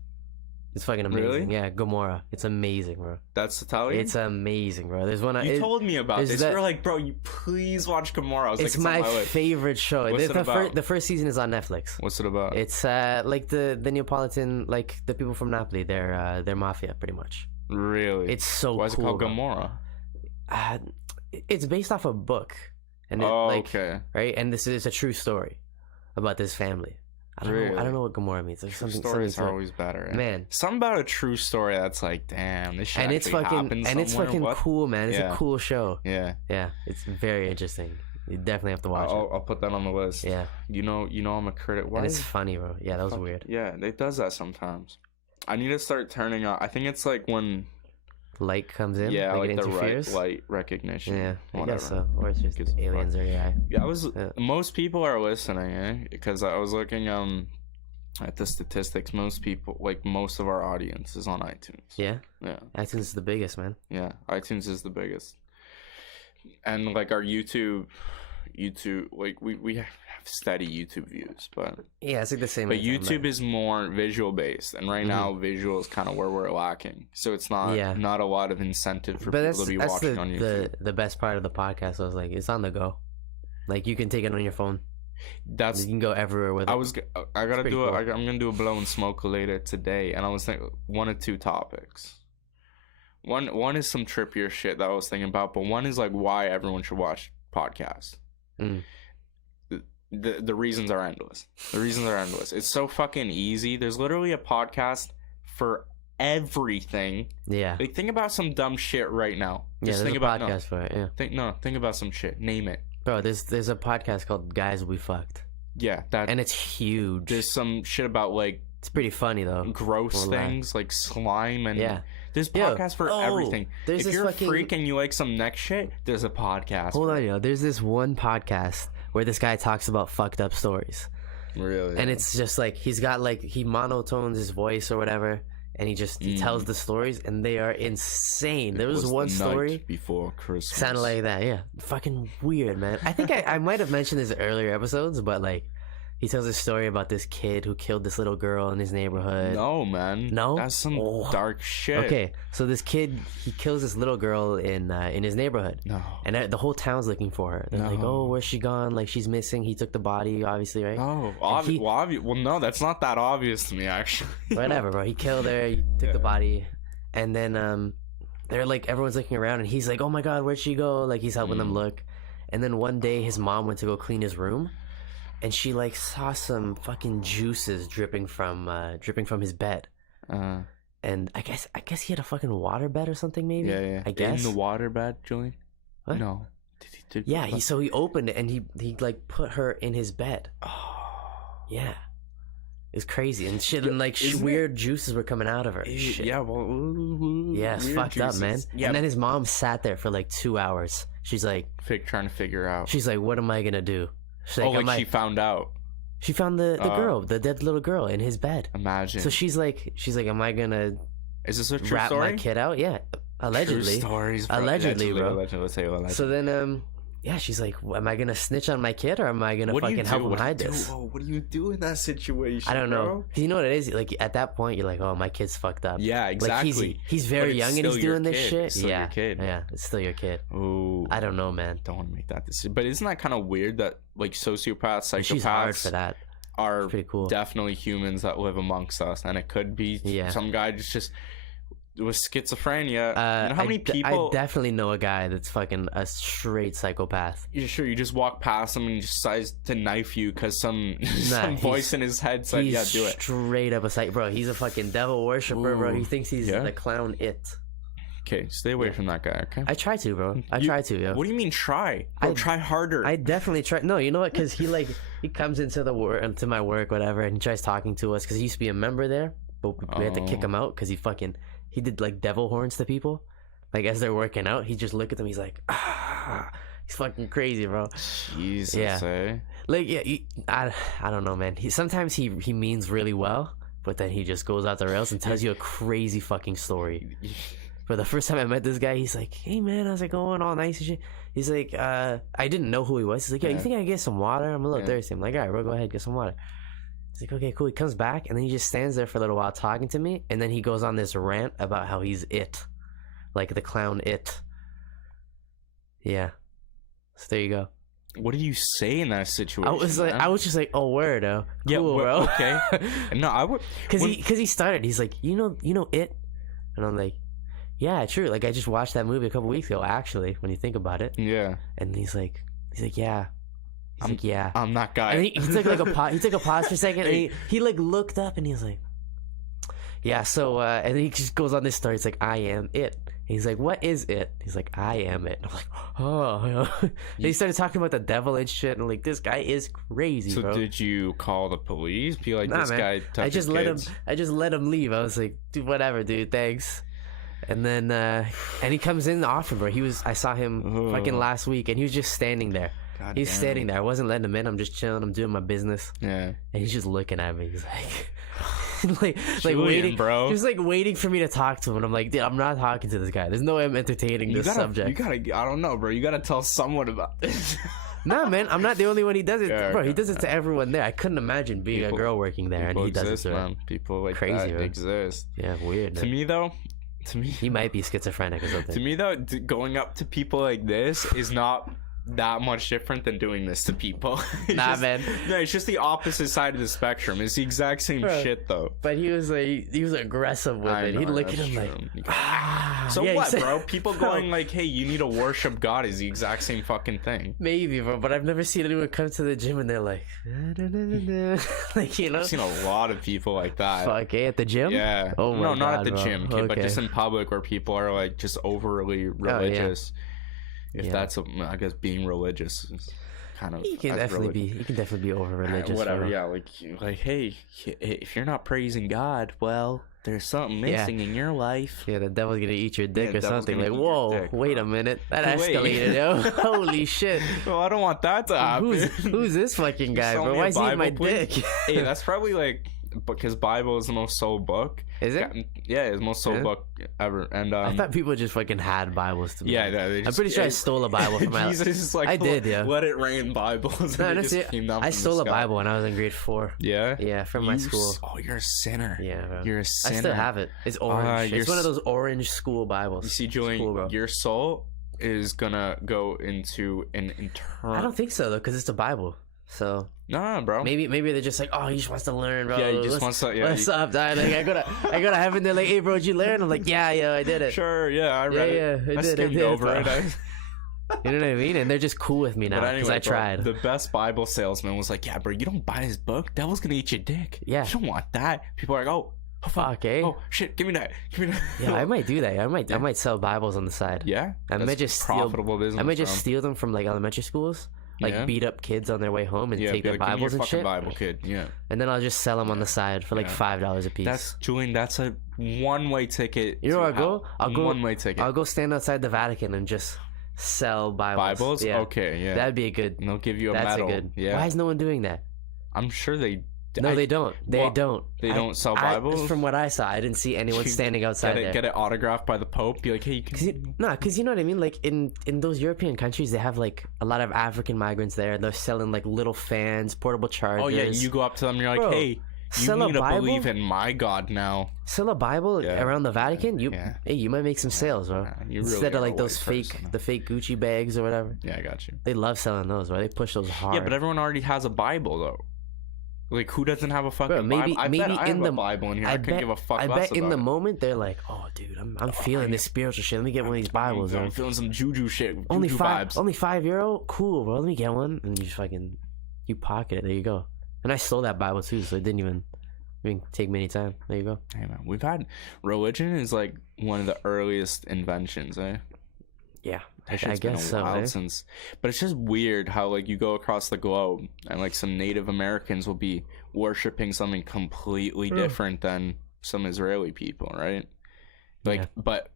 It's fucking amazing. Really? Yeah, Gomorrah. It's amazing, bro. That's Italian? It's amazing, bro. There's one. You told me about this. You were like, bro, you please watch Gomorrah. I was it's like, my favorite show. What's it about? The first season is on Netflix. What's it about? It's like the Neapolitan, like the people from Napoli. They're mafia, pretty much. Really? It's so Why is cool, it called bro. Gomorrah? It's based off a book. And okay. Right? And this is a true story about this family. I don't know what Gomorrah means. There's true something stories are always better. Eh? Man. Something about a true story that's like, damn, this shit and it's fucking it's cool, man. It's a cool show. Yeah. Yeah. It's very interesting. You definitely have to watch it. I'll put that on the list. Yeah. You know I'm a critic. And it's funny, bro. Yeah, that was weird. Yeah, it does that sometimes. I need to start turning on. I think it's like when light comes in. Yeah, like it the interferes. light recognition. Yeah, whatever. I guess so. Or it's just aliens or AI. Yeah, most people are listening, eh? Because I was looking at the statistics. Most people, like most of our audience, is on iTunes. Yeah. Yeah. iTunes is the biggest, man. Yeah, iTunes is the biggest. And like our YouTube, like we have steady YouTube views, but yeah, it's like the same. But YouTube is more visual based, and right now visual is kind of where we're lacking. So it's not a lot of incentive for people to be watching on YouTube. The best part of the podcast was like it's on the go, like you can take it on your phone. You can go everywhere with it. I'm gonna do a blow and smoke later today, and I was thinking one or two topics. One is some trippier shit that I was thinking about, but one is like why everyone should watch podcasts. The reasons are endless. It's so fucking easy. There's literally a podcast for everything. Yeah. Like think about some dumb shit right now. Just think about podcast for it. Yeah. Think about some shit. Name it. Bro, there's a podcast called Guys We Fucked. Yeah, and it's huge. There's some shit about like it's pretty funny though. Gross things like slime and there's podcasts for everything. If you're a freak and you like some neck shit, there's a podcast. Hold on, there's this one podcast where this guy talks about fucked up stories. Really? And it's just like he's got like he monotones his voice or whatever, and he tells the stories, and they are insane. There was one story before Christmas. Sounded like that, yeah. Fucking weird, man. I think I might have mentioned this in earlier episodes, but like he tells a story about this kid who killed this little girl in his neighborhood. No, man. No? That's some dark shit. Okay, so this kid, he kills this little girl in his neighborhood. No. And the whole town's looking for her. They're like, oh, where's she gone? Like, she's missing. He took the body, obviously, right? Oh, well, no, that's not that obvious to me, actually. Whatever, bro. He killed her. He took the body. And then they're like, everyone's looking around, and he's like, oh my God, where'd she go? Like, he's helping them look. And then one day, his mom went to go clean his room. And she like saw some fucking juices dripping from his bed, and I guess he had a fucking water bed or something maybe. Yeah. I guess in the water bed, Julian. What? No. So he opened it and he like put her in his bed. Oh. Yeah. It's crazy and shit, and like weird juices were coming out of her. Shit. Yeah, well, yeah, it's fucked up, man. Yeah. And then his mom sat there for like 2 hours. She's like trying to figure out. She's like, what am I gonna do? Like, she found out. She found the girl, the dead little girl, in his bed. Imagine. So she's like, am I gonna? Is this a true rat story? My kid out? Yeah, allegedly. True stories, bro. Allegedly, bro. Let's say allegedly. So then, yeah, she's like, am I gonna snitch on my kid or am I gonna fucking help him hide this? What do you do in that situation? I don't know. Bro? You know what it is? Like at that point, you're like, oh, my kid's fucked up. Yeah, exactly. Like, he's very young and he's doing this shit. It's still your kid. Yeah, it's still your kid. Ooh, I don't know, man. Don't want to make that decision. But isn't that kind of weird that like sociopaths, psychopaths, she's hard for that. Are pretty cool. Definitely humans that live amongst us, and it could be some guy just with schizophrenia. You know how many people? I definitely know a guy that's fucking a straight psychopath. You sure you just walk past him and he decides to knife you because some voice in his head said, "Yeah, do it." Straight up a psycho, bro. He's a fucking devil worshiper, bro. He thinks he's the clown. Okay, stay away from that guy. Okay. I try to, bro. I try to. Yo. What do you mean try? Bro, try harder. I definitely try. No, you know what? Because he comes into into my work, whatever, and he tries talking to us because he used to be a member there, but we had to kick him out because he did like devil horns to people, like as they're working out. He just look at them. He's like, he's fucking crazy, bro. Jesus, like I don't know, man. Sometimes he means really well, but then he just goes out the rails and tells you a crazy fucking story. But the first time I met this guy, he's like, hey man, how's it going? All nice and shit. He's like, I didn't know who he was. He's like, yeah, you think I can get some water? I'm a little thirsty. I'm like, all right, bro, go ahead, get some water. He's like, okay, cool. He comes back, and then he just stands there for a little while talking to me, and then he goes on this rant about how he's it. Like the clown it. Yeah. So there you go. What do you say in that situation? I was just like, oh, word, cool, yeah, bro. Okay. No, I would, because he started. He's like, you know it, and I'm like, yeah, true. Like I just watched that movie a couple weeks ago. Actually, when you think about it. Yeah. And he's like, yeah. He's like, yeah. I'm that guy. And he took like a pause. He took a pause for a second, and he like looked up, and he was like, yeah. So and then he just goes on this story. It's like, I am it. He's like, what is it? He's like, I am it. And I'm like, oh. And he started talking about the devil and shit. And I'm like, this guy is crazy, so bro. Did you call the police? Be like, this guy touches kids? I just let him leave. I was like, dude, whatever, dude. Thanks. And then, and he comes in often, bro. I saw him fucking last week, and he was just standing there. God He's standing there. I wasn't letting him in. I'm just chilling. I'm doing my business. Yeah. And he's just looking at me. He's like... like Julian, waiting, bro. He was like waiting for me to talk to him, and I'm like, dude, I'm not talking to this guy. There's no way I'm entertaining this subject. You gotta, I don't know, bro. You gotta tell someone about this. Nah, man, I'm not the only one. He does it, yeah, bro. He does it to everyone there. I couldn't imagine being a girl working there, and he does it to her. Man. People like crazy, that bro. exist. Yeah, weird. To me, though, he might be schizophrenic or something. To me, though, going up to people like this is not that much different than doing this to people. Man. No, it's just the opposite side of the spectrum. It's the exact same shit, though. But he was aggressive with it. He'd look at him like, so yeah, what, bro? People going like, hey, you need to worship God is the exact same fucking thing. Maybe, bro, but I've never seen anyone come to the gym and they're like, like, you know? I've seen a lot of people like that. Fuck, at the gym? Yeah. Oh my no, not God, at the bro. gym, kid, Okay. but just in public where people are like just overly religious. If that's, I guess, being religious is kind of. You can definitely be over religious. Whatever, yeah, like, hey, if you're not praising God, well, there's something missing in your life. Yeah, the devil's gonna eat your dick or something. Like, whoa, wait a minute, that escalated, yo. Holy shit. Well, I don't want that to happen. Who's this fucking guy, bro? Why is he eating my dick? Hey, that's probably like because Bible is the most sold book. Is it? Yeah, it's the most sold book ever. And I thought people just fucking had Bibles to me. Yeah, no, I'm pretty sure I stole a Bible from my. Jesus is like, I did, yeah. Let it rain Bibles. No, I stole a Bible when I was in grade 4. Yeah. Yeah, from my school. Oh, you're a sinner. Yeah, bro. You're a sinner. I still have it. It's orange. It's one of those orange school Bibles. You see, Julian, your soul is gonna go into an internal. I don't think so though, because it's the Bible. So no, bro. Maybe they're just like, oh, he just wants to learn, bro. Yeah, he just wants to. Yeah, what's up, dad? Like, I gotta have it. They're like, hey, bro, did you learn? I'm like, yeah, I did it. Sure, yeah, I read it. Yeah, I did. Skimmed over it. You know what I mean? And they're just cool with me now because I tried. The best Bible salesman was like, yeah, bro, you don't buy this book. Devil's gonna eat your dick. Yeah, you don't want that. People are like, oh fuck, oh shit, give me that. Yeah, I might do that. I might sell Bibles on the side. Yeah, I might just profitable business. I might just steal them from like elementary schools. Like beat up kids on their way home and take their Bibles and shit. Bible kid, yeah. And then I'll just sell them on the side for like $5 a piece. That's Julian. That's a one-way ticket. You know where I'll go. One-way ticket. I'll go stand outside the Vatican and just sell Bibles. Bibles? Yeah. Okay, yeah. That'd be a good. And they'll give you a medal. Yeah. Why is no one doing that? I'm sure they. No, they don't. They don't. They don't sell Bibles? From what I saw, I didn't see anyone standing outside there. Get it autographed by the Pope. Be like, hey, you can... Because you know what I mean? Like, in those European countries, they have, like, a lot of African migrants there. They're selling, like, little fans, portable chargers. Oh, yeah, you go up to them and you're like, hey, you need to believe in my God now. Sell a Bible around the Vatican? Hey, you might make some sales, bro. Instead of, like, the fake Gucci bags or whatever. Yeah, I got you. They love selling those, bro. They push those hard. Yeah, but everyone already has a Bible, though. Like, who doesn't have a fucking Bible? I bet I have a Bible in here. I couldn't give a fuck less about it. I bet in the moment, they're like, oh, dude, I'm feeling this spiritual shit. Let me get one of these Bibles. I'm feeling some juju shit. Only vibes. Only €5? Cool, bro. Let me get one. And you pocket it. There you go. And I stole that Bible, too, so it didn't even take me any time. There you go. Hey, man, religion is, like, one of the earliest inventions, eh? Yeah. I guess so. Since, but it's just weird how like you go across the globe and like some Native Americans will be worshiping something completely different than some Israeli people, right? Like, but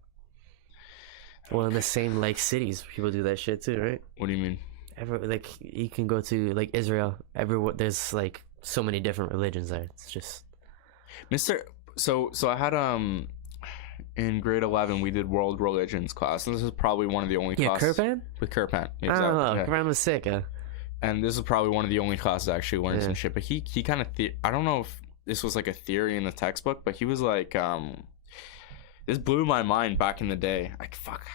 well, in the same like cities, people do that shit too, right? What do you mean? Like you can go to like Israel. Everywhere there's like so many different religions there. It's just So I had in grade 11, we did world religions class. And this is probably one of the only classes. Kirpan? With Kirpan. Exactly. Oh, Kirpan was sick, huh? and this is probably one of the only classes I actually learned some shit. But he kind of I don't know if this was like a theory in the textbook, but he was like, this blew my mind back in the day. I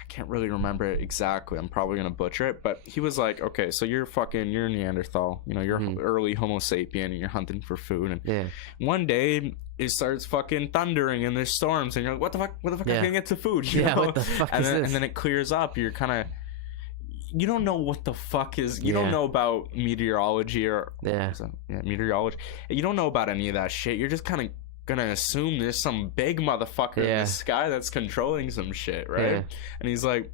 can't really remember it exactly. I'm probably gonna butcher it, but he was like, okay, so you're Neanderthal, you know, you're early Homo sapien, and you're hunting for food, and one day it starts fucking thundering and there's storms, and you're like, what the fuck I can't get to food, you know? What the fuck is this? And then it clears up. You're kind of, you don't know what the fuck is, you don't know about meteorology or meteorology. You don't know about any of that shit. You're just kind of gonna assume there's some big motherfucker in the sky that's controlling some shit, right? And he's like,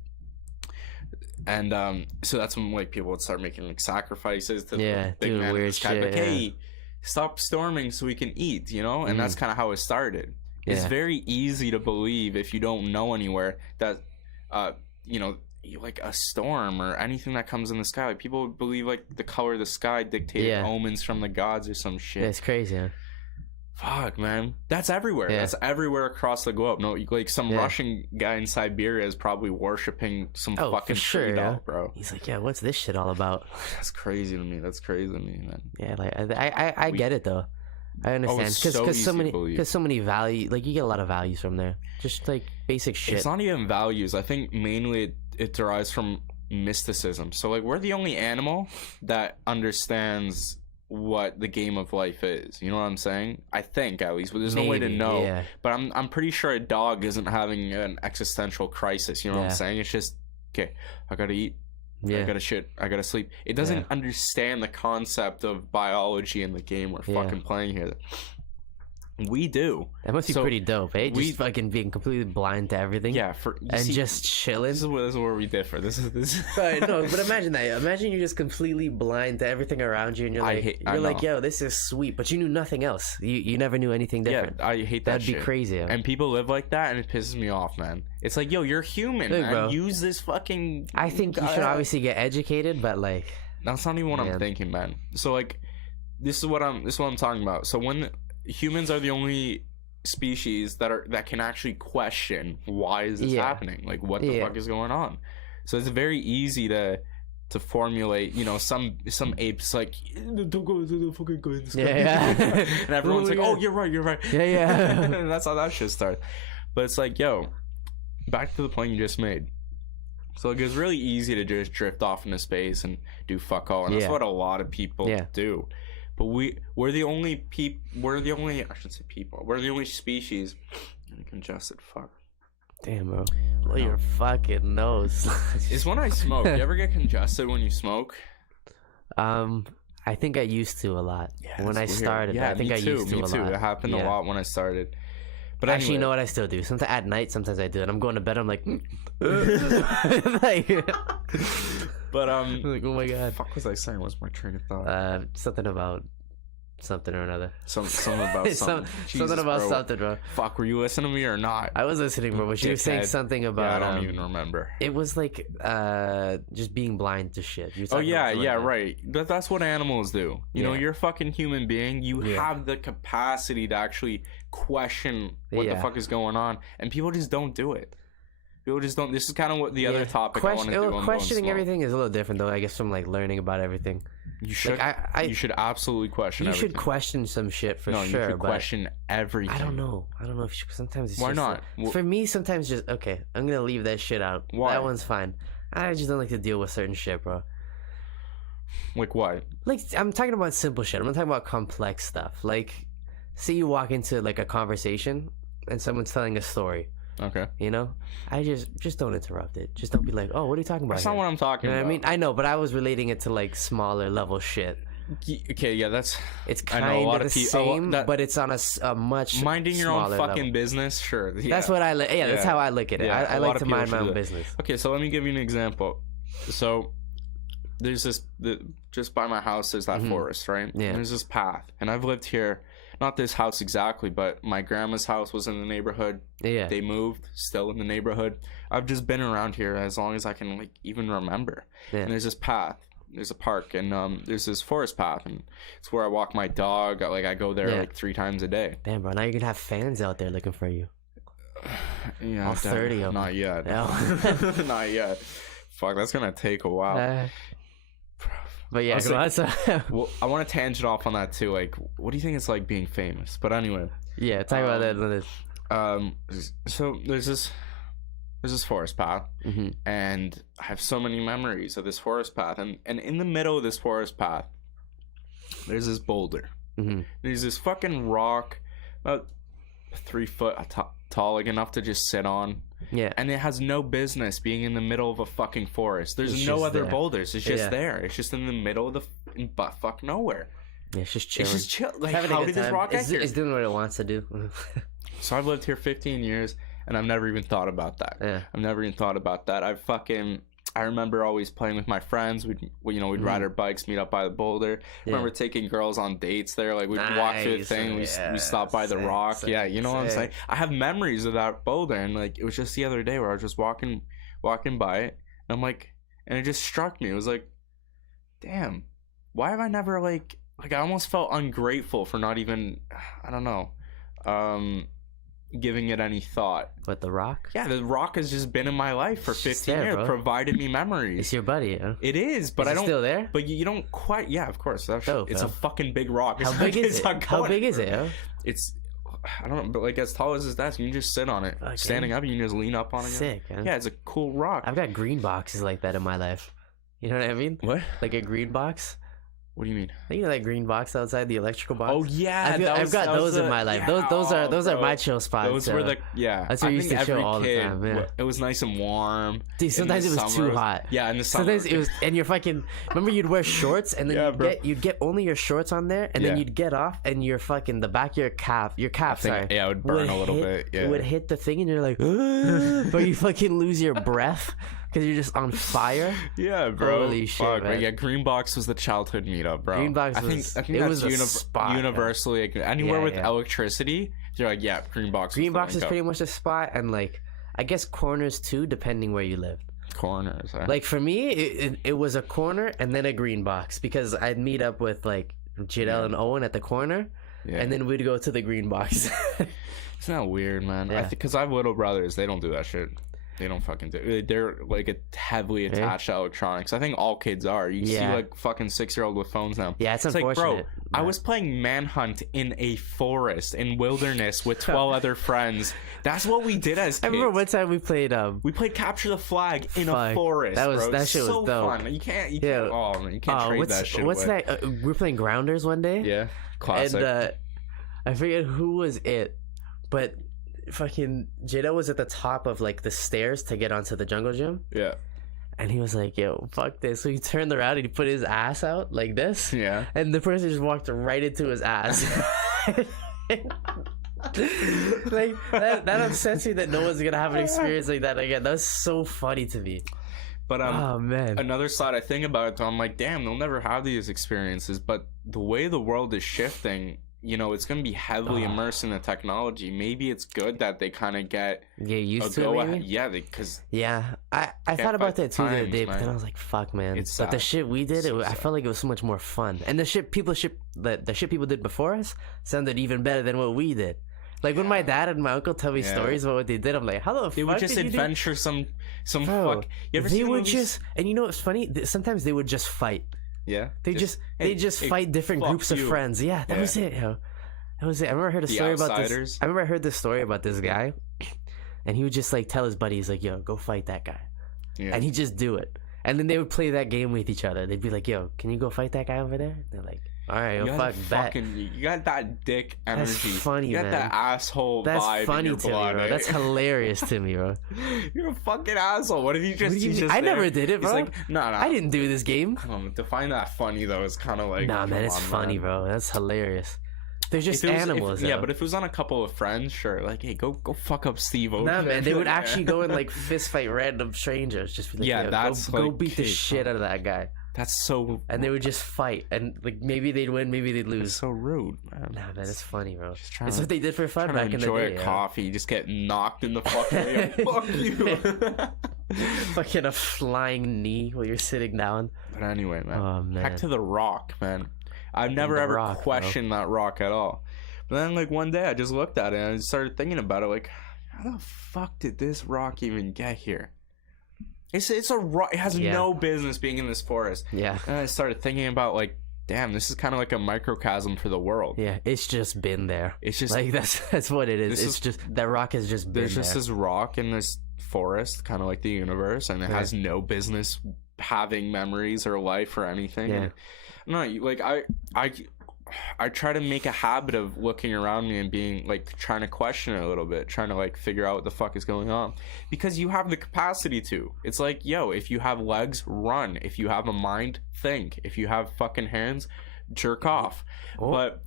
and so that's when like people would start making like sacrifices to the big man in the sky, like, hey, stop storming so we can eat, you know? And that's kind of how it started. It's very easy to believe, if you don't know anywhere, that you know, like a storm or anything that comes in the sky, like people believe like the color of the sky dictated omens from the gods or some shit. It's crazy, huh? Fuck, man, that's everywhere. That's everywhere across the globe. No, like some Russian guy in Siberia is probably worshiping some fucking tree doll, bro. He's like, yeah, what's this shit all about? That's crazy to me. That's crazy to me, man. Yeah, like I get it though. I understand because so many value, like you get a lot of values from there. Just like basic shit. It's not even values. I think mainly it derives from mysticism. So like we're the only animal that understands what the game of life is, you know what I'm saying? I think, at least, but there's no way to know. But I'm pretty sure a dog isn't having an existential crisis, you know what I'm saying? It's just, okay, I gotta eat, I gotta shit, I gotta sleep. It doesn't understand the concept of biology in the game we're fucking playing here. We do. That must be pretty dope, eh? Just fucking being completely blind to everything. Yeah, just chilling. This is where we differ. This is. But no, but imagine that. Imagine you're just completely blind to everything around you, and you're like, yo, this is sweet, but you knew nothing else. You never knew anything different. Yeah, I hate that. That'd be crazy. And people live like that, and it pisses me off, man. It's like, yo, you're human, man. Bro, use this fucking. I think you should obviously get educated, but like. That's not even what I'm thinking, man. So like, this is what I'm talking about. So when humans are the only species that can actually question, why is this happening? Like, what the fuck is going on? So it's very easy to formulate, you know, some apes like, don't go to the fucking go in the sky. And everyone's like, oh, you're right. And that's how that shit starts. But it's like, yo, back to the point you just made. So like, it's really easy to just drift off into space and do fuck all, and that's what a lot of people do. But we're the only we're the only species. Congested, fuck. Damn, bro. Blow your fucking nose. It's when I smoke. You ever get congested when you smoke? I think I used to a lot when I started. Yeah, I think I used to a lot. Me too. It happened a lot when I started. But actually, you know what I still do? Sometimes at night, sometimes I do it. I'm going to bed. I'm like, like, but like, oh my god. Fuck was I saying? What's my train of thought? Something about something or another. Something about something. Something about something, bro. Fuck, were you listening to me or not? I was listening, bro. But you were saying something about. I don't even remember. It was like just being blind to shit. Oh yeah, right. That's what animals do. You know, you're a fucking human being. You have the capacity to actually question what the fuck is going on, and people just don't do it. People just don't. This is kind of what the other topic I want to do. Questioning everything is a little different, though. I guess from like learning about everything. You should. Like, you should absolutely question. You should question some shit for sure. You should question everything. I don't know if you should, sometimes it's why just not? For me, sometimes just okay. I'm gonna leave that shit out. Why? That one's fine. I just don't like to deal with certain shit, bro. Like what? Like I'm talking about simple shit. I'm not talking about complex stuff. Like, say you walk into like a conversation and someone's telling a story. Okay. You know, I just don't interrupt it. Just don't be like, oh, what are you talking about? That's not what I'm talking about. I mean, I know, but I was relating it to like smaller level shit. Okay, yeah, it's kind of the same, but it's on a much minding your own fucking level. Business. Sure, that's what I like. Yeah, that's how I look at it. I like to mind my own business. Okay, so let me give you an example. So there's this just by my house. There's that forest, right? Yeah. And there's this path, and I've lived here. Not this house exactly, but my grandma's house was in the neighborhood. Yeah. They moved, still in the neighborhood. I've just been around here as long as I can like even remember. Yeah. And there's this path. There's a park, and there's this forest path, and it's where I walk my dog. I go there like 3 times a day. Damn, bro! Now you're gonna have fans out there looking for you. Yeah, all 30 of them. Not yet. Not yet. Fuck, that's gonna take a while. But yeah, well, I want to tangent off on that too. Like, what do you think it's like being famous? But anyway, yeah, talk about that. So there's this forest path, and I have so many memories of this forest path, and in the middle of this forest path, there's this boulder. There's this fucking rock, about 3 foot tall, like enough to just sit on. Yeah. And it has no business being in the middle of a fucking forest. There's no other boulders. It's just there. It's just in the middle of the butt fuck nowhere. Yeah, it's just chilling. It's just chill. Like, how did this rock get here? It's doing what it wants to do. So I've lived here 15 years, and I've never even thought about that. Yeah. I've never even thought about that. I remember always playing with my friends. We'd ride our bikes, meet up by the boulder. I remember taking girls on dates there. Like, we'd walk through the thing. We stopped by the rock. Yeah, you know what I'm saying? I have memories of that boulder, and like, it was just the other day where I was just walking by it, and I'm like, and it just struck me. It was like, damn, why have I never like I almost felt ungrateful for not even, I don't know, giving it any thought. But the rock? Yeah, the rock has just been in my life for 15 years, provided me memories. It's your buddy, huh? It is, but I don't. Still there? But you don't quite. Yeah, of course. It's a fucking big rock. How big is it? How big is it? Huh? It's, I don't know, but like as tall as his desk, you can just sit on it. Okay. Standing up, you can just lean up on it. Sick. Huh? Yeah, it's a cool rock. I've got green boxes like that in my life. You know what I mean? What? Like a green box. What do you mean? You know that green box outside the electrical box? Oh yeah, I've got those in my life. Yeah, those are my chill spots. Those were that's where I used to chill all the time. Yeah. It was nice and warm. Dude, sometimes it was too hot. Yeah, in the summer. Sometimes it was, and you're fucking. Remember, you'd wear shorts, and then you'd get only your shorts on there, and then you'd get off, and your fucking the back of your calf, sorry, it would burn a little bit. Yeah, it would hit the thing, and you're like, but you fucking lose your breath. Because you're just on fire. Yeah, bro. Holy shit, man. Yeah, Green Box was the childhood meetup, bro. Green Box I think that's spot, universally anywhere with electricity. You're like, yeah, Green Box. Green Box is pretty much the spot, and like, I guess corners too, depending where you live. Corners. Huh? Like for me, it was a corner and then a Green Box because I'd meet up with like Jadel and Owen at the corner, and then we'd go to the Green Box. It's not weird, man. I think because I have little brothers, they don't do that shit. They don't fucking do it. They're like heavily attached to electronics. I think all kids are. You see like fucking 6-year-old with phones now. Yeah, it's unfortunate. Like, bro, I was playing Manhunt in a forest in wilderness with 12 other friends. That's what we did as kids. I remember one time we played Capture the Flag in a forest. That shit was so dope. Fun. You can't trade that shit. What's away. that? We were playing Grounders one day. Yeah, classic. And I forget who was it, but fucking Jada was at the top of like the stairs to get onto the jungle gym. Yeah. And he was like, yo, fuck this. So he turned around and he put his ass out like this. Yeah. And the person just walked right into his ass. Like that upsets me that no one's gonna have an experience like that again. That's so funny to me. But oh man, another side I think about it though, I'm like, damn, they'll never have these experiences. But the way the world is shifting, you know, it's going to be heavily immersed in the technology. Maybe it's good that they kind of get used to it, maybe? Yeah, because... Yeah, I thought about that too the other day, but then I was like, fuck, man. But the shit we did, I felt like it was so much more fun. And the shit people did before us sounded even better than what we did. Like, when my dad and my uncle tell me stories about what they did, I'm like, how the fuck they would just adventure some fuck... You ever seen movies? And you know what's funny? Sometimes they would just fight. Yeah, they just fight different groups of friends. Yeah, that was it. Yo. That was it. I remember I heard a story about this. I remember I heard this story about this guy, and he would just like tell his buddies like, "Yo, go fight that guy," and he'd just do it. And then they would play that game with each other. They'd be like, "Yo, can you go fight that guy over there?" And they're like, "All right, you got that dick energy. That's funny, you got that asshole vibe. That's funny to me, bro. That's hilarious to me, bro. You're a fucking asshole. What if you just? I never did it, bro. He's like, no, I didn't do this game. To find that funny though is kind of like, nah, man, it's funny, bro. That's hilarious. They're just animals. Yeah, but if it was on a couple of friends, sure. Like, hey, go fuck up Steve over there. Nah, man, they would actually go and like fist fight random strangers. Just be like, go beat the shit out of that guy. That's so... And they would just fight. And like maybe they'd win, maybe they'd lose. It's so rude, man. Nah, man, it's funny, bro. It's what they did for fun back in the day. Enjoy a coffee. You just get knocked in the fucking way. Fuck you. Fucking a flying knee while you're sitting down. But anyway, man. Oh, man. Back to the rock, man. I've never ever questioned that rock at all. But then like one day I just looked at it and I started thinking about it like, how the fuck did this rock even get here? It's a rock. It has no business being in this forest. Yeah. And I started thinking about like, damn, this is kind of like a microcosm for the world. Yeah, it's just been there. It's just like that's what it is. It's just that rock has just been there. There's just this rock in this forest, kind of like the universe, and it has no business having memories or life or anything. Yeah. No, like I try to make a habit of looking around me and being like trying to question it a little bit, trying to like figure out what the fuck is going on, because you have the capacity to. It's like, yo, if you have legs, run. If you have a mind, think. If you have fucking hands, jerk off. Oh. But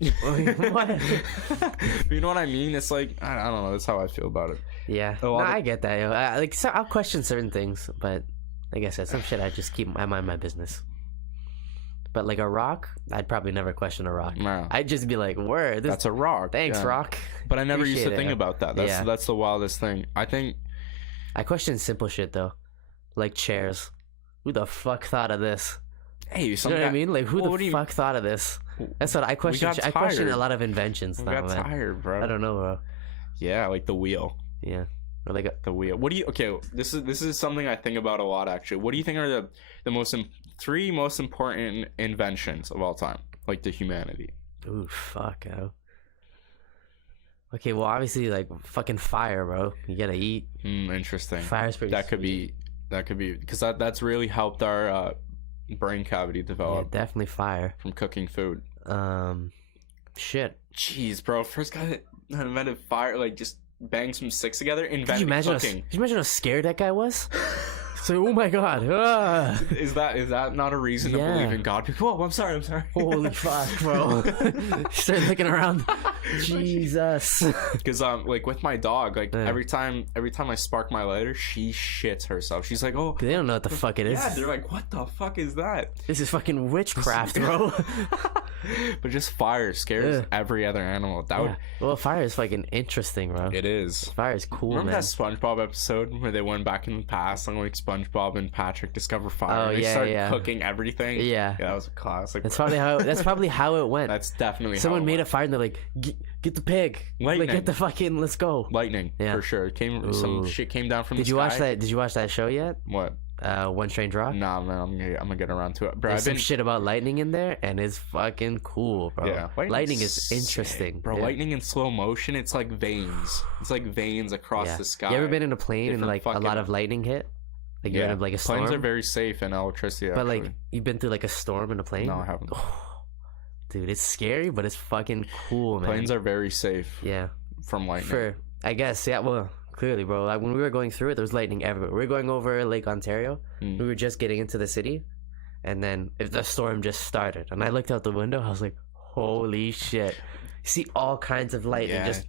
what? You know what I mean? It's like, I don't know. That's how I feel about it. Yeah, no, I get that. Yo. I'll question certain things, but like I said, some shit I just keep. I mind my business. But like a rock, I'd probably never question a rock. No. I'd just be like, "Word, that's a rock." Thanks, rock. But I never used to think about that. That's the wildest thing. I think I question simple shit though, like chairs. Who the fuck thought of this? Hey, you know what I mean? Like, who the fuck thought of this? That's what I question. I question a lot of inventions. We got tired, bro. I don't know, bro. Yeah, like the wheel. Yeah. Or like the wheel. What do you? Okay, this is something I think about a lot actually. What do you think are the three most important inventions of all time, like to humanity? Ooh, fuck, yo. Okay, well, obviously, like fucking fire, bro. You gotta eat. Interesting. Fire's pretty. That could be because that's really helped our brain cavity develop. Yeah, definitely fire from cooking food. Shit. Jeez, bro. First guy that invented fire, like just bang some sticks together, invented cooking. Could you imagine how scared that guy was? So, oh my god. Is that not a reason to believe in God? Oh, I'm sorry. Holy fuck, bro. Start looking around. Jesus. Because like with my dog, like every time I spark my lighter, she shits herself. She's like, oh, they don't know what the fuck it is. Yeah, they're like, what the fuck is that? This is fucking witchcraft, bro. But just fire scares every other animal. Well, fire is fucking interesting, bro. It is. Fire is cool. Remember that SpongeBob episode where they went back in the past and like SpongeBob and Patrick discover fire? Oh, and they started cooking everything. Yeah, that was a classic. That's probably how it went. That's definitely someone made a fire and they're like, get the pig, lightning, like, get the fucking, let's go. Lightning, for sure. Some shit came down from the sky. Did you watch that show yet? What? One Strange Rock? Nah, man, I'm gonna get around to it. Bro, There's some shit about lightning in there, and it's fucking cool, bro. Yeah, lightning is interesting, bro. Yeah. Lightning in slow motion, it's like veins. It's like veins across the sky. You ever been in a plane and like a lot of lightning hit? Like you're in like a storm. Planes are very safe in electricity. But like you've been through like a storm in a plane? No, I haven't. Dude, it's scary, but it's fucking cool, man. Planes are very safe. Yeah. From lightning. For I guess, yeah. Well, clearly, bro. Like when we were going through it, there was lightning everywhere. We were going over Lake Ontario. We were just getting into the city, and then the storm just started. And I looked out the window. I was like, "Holy shit!" You see all kinds of lightning just.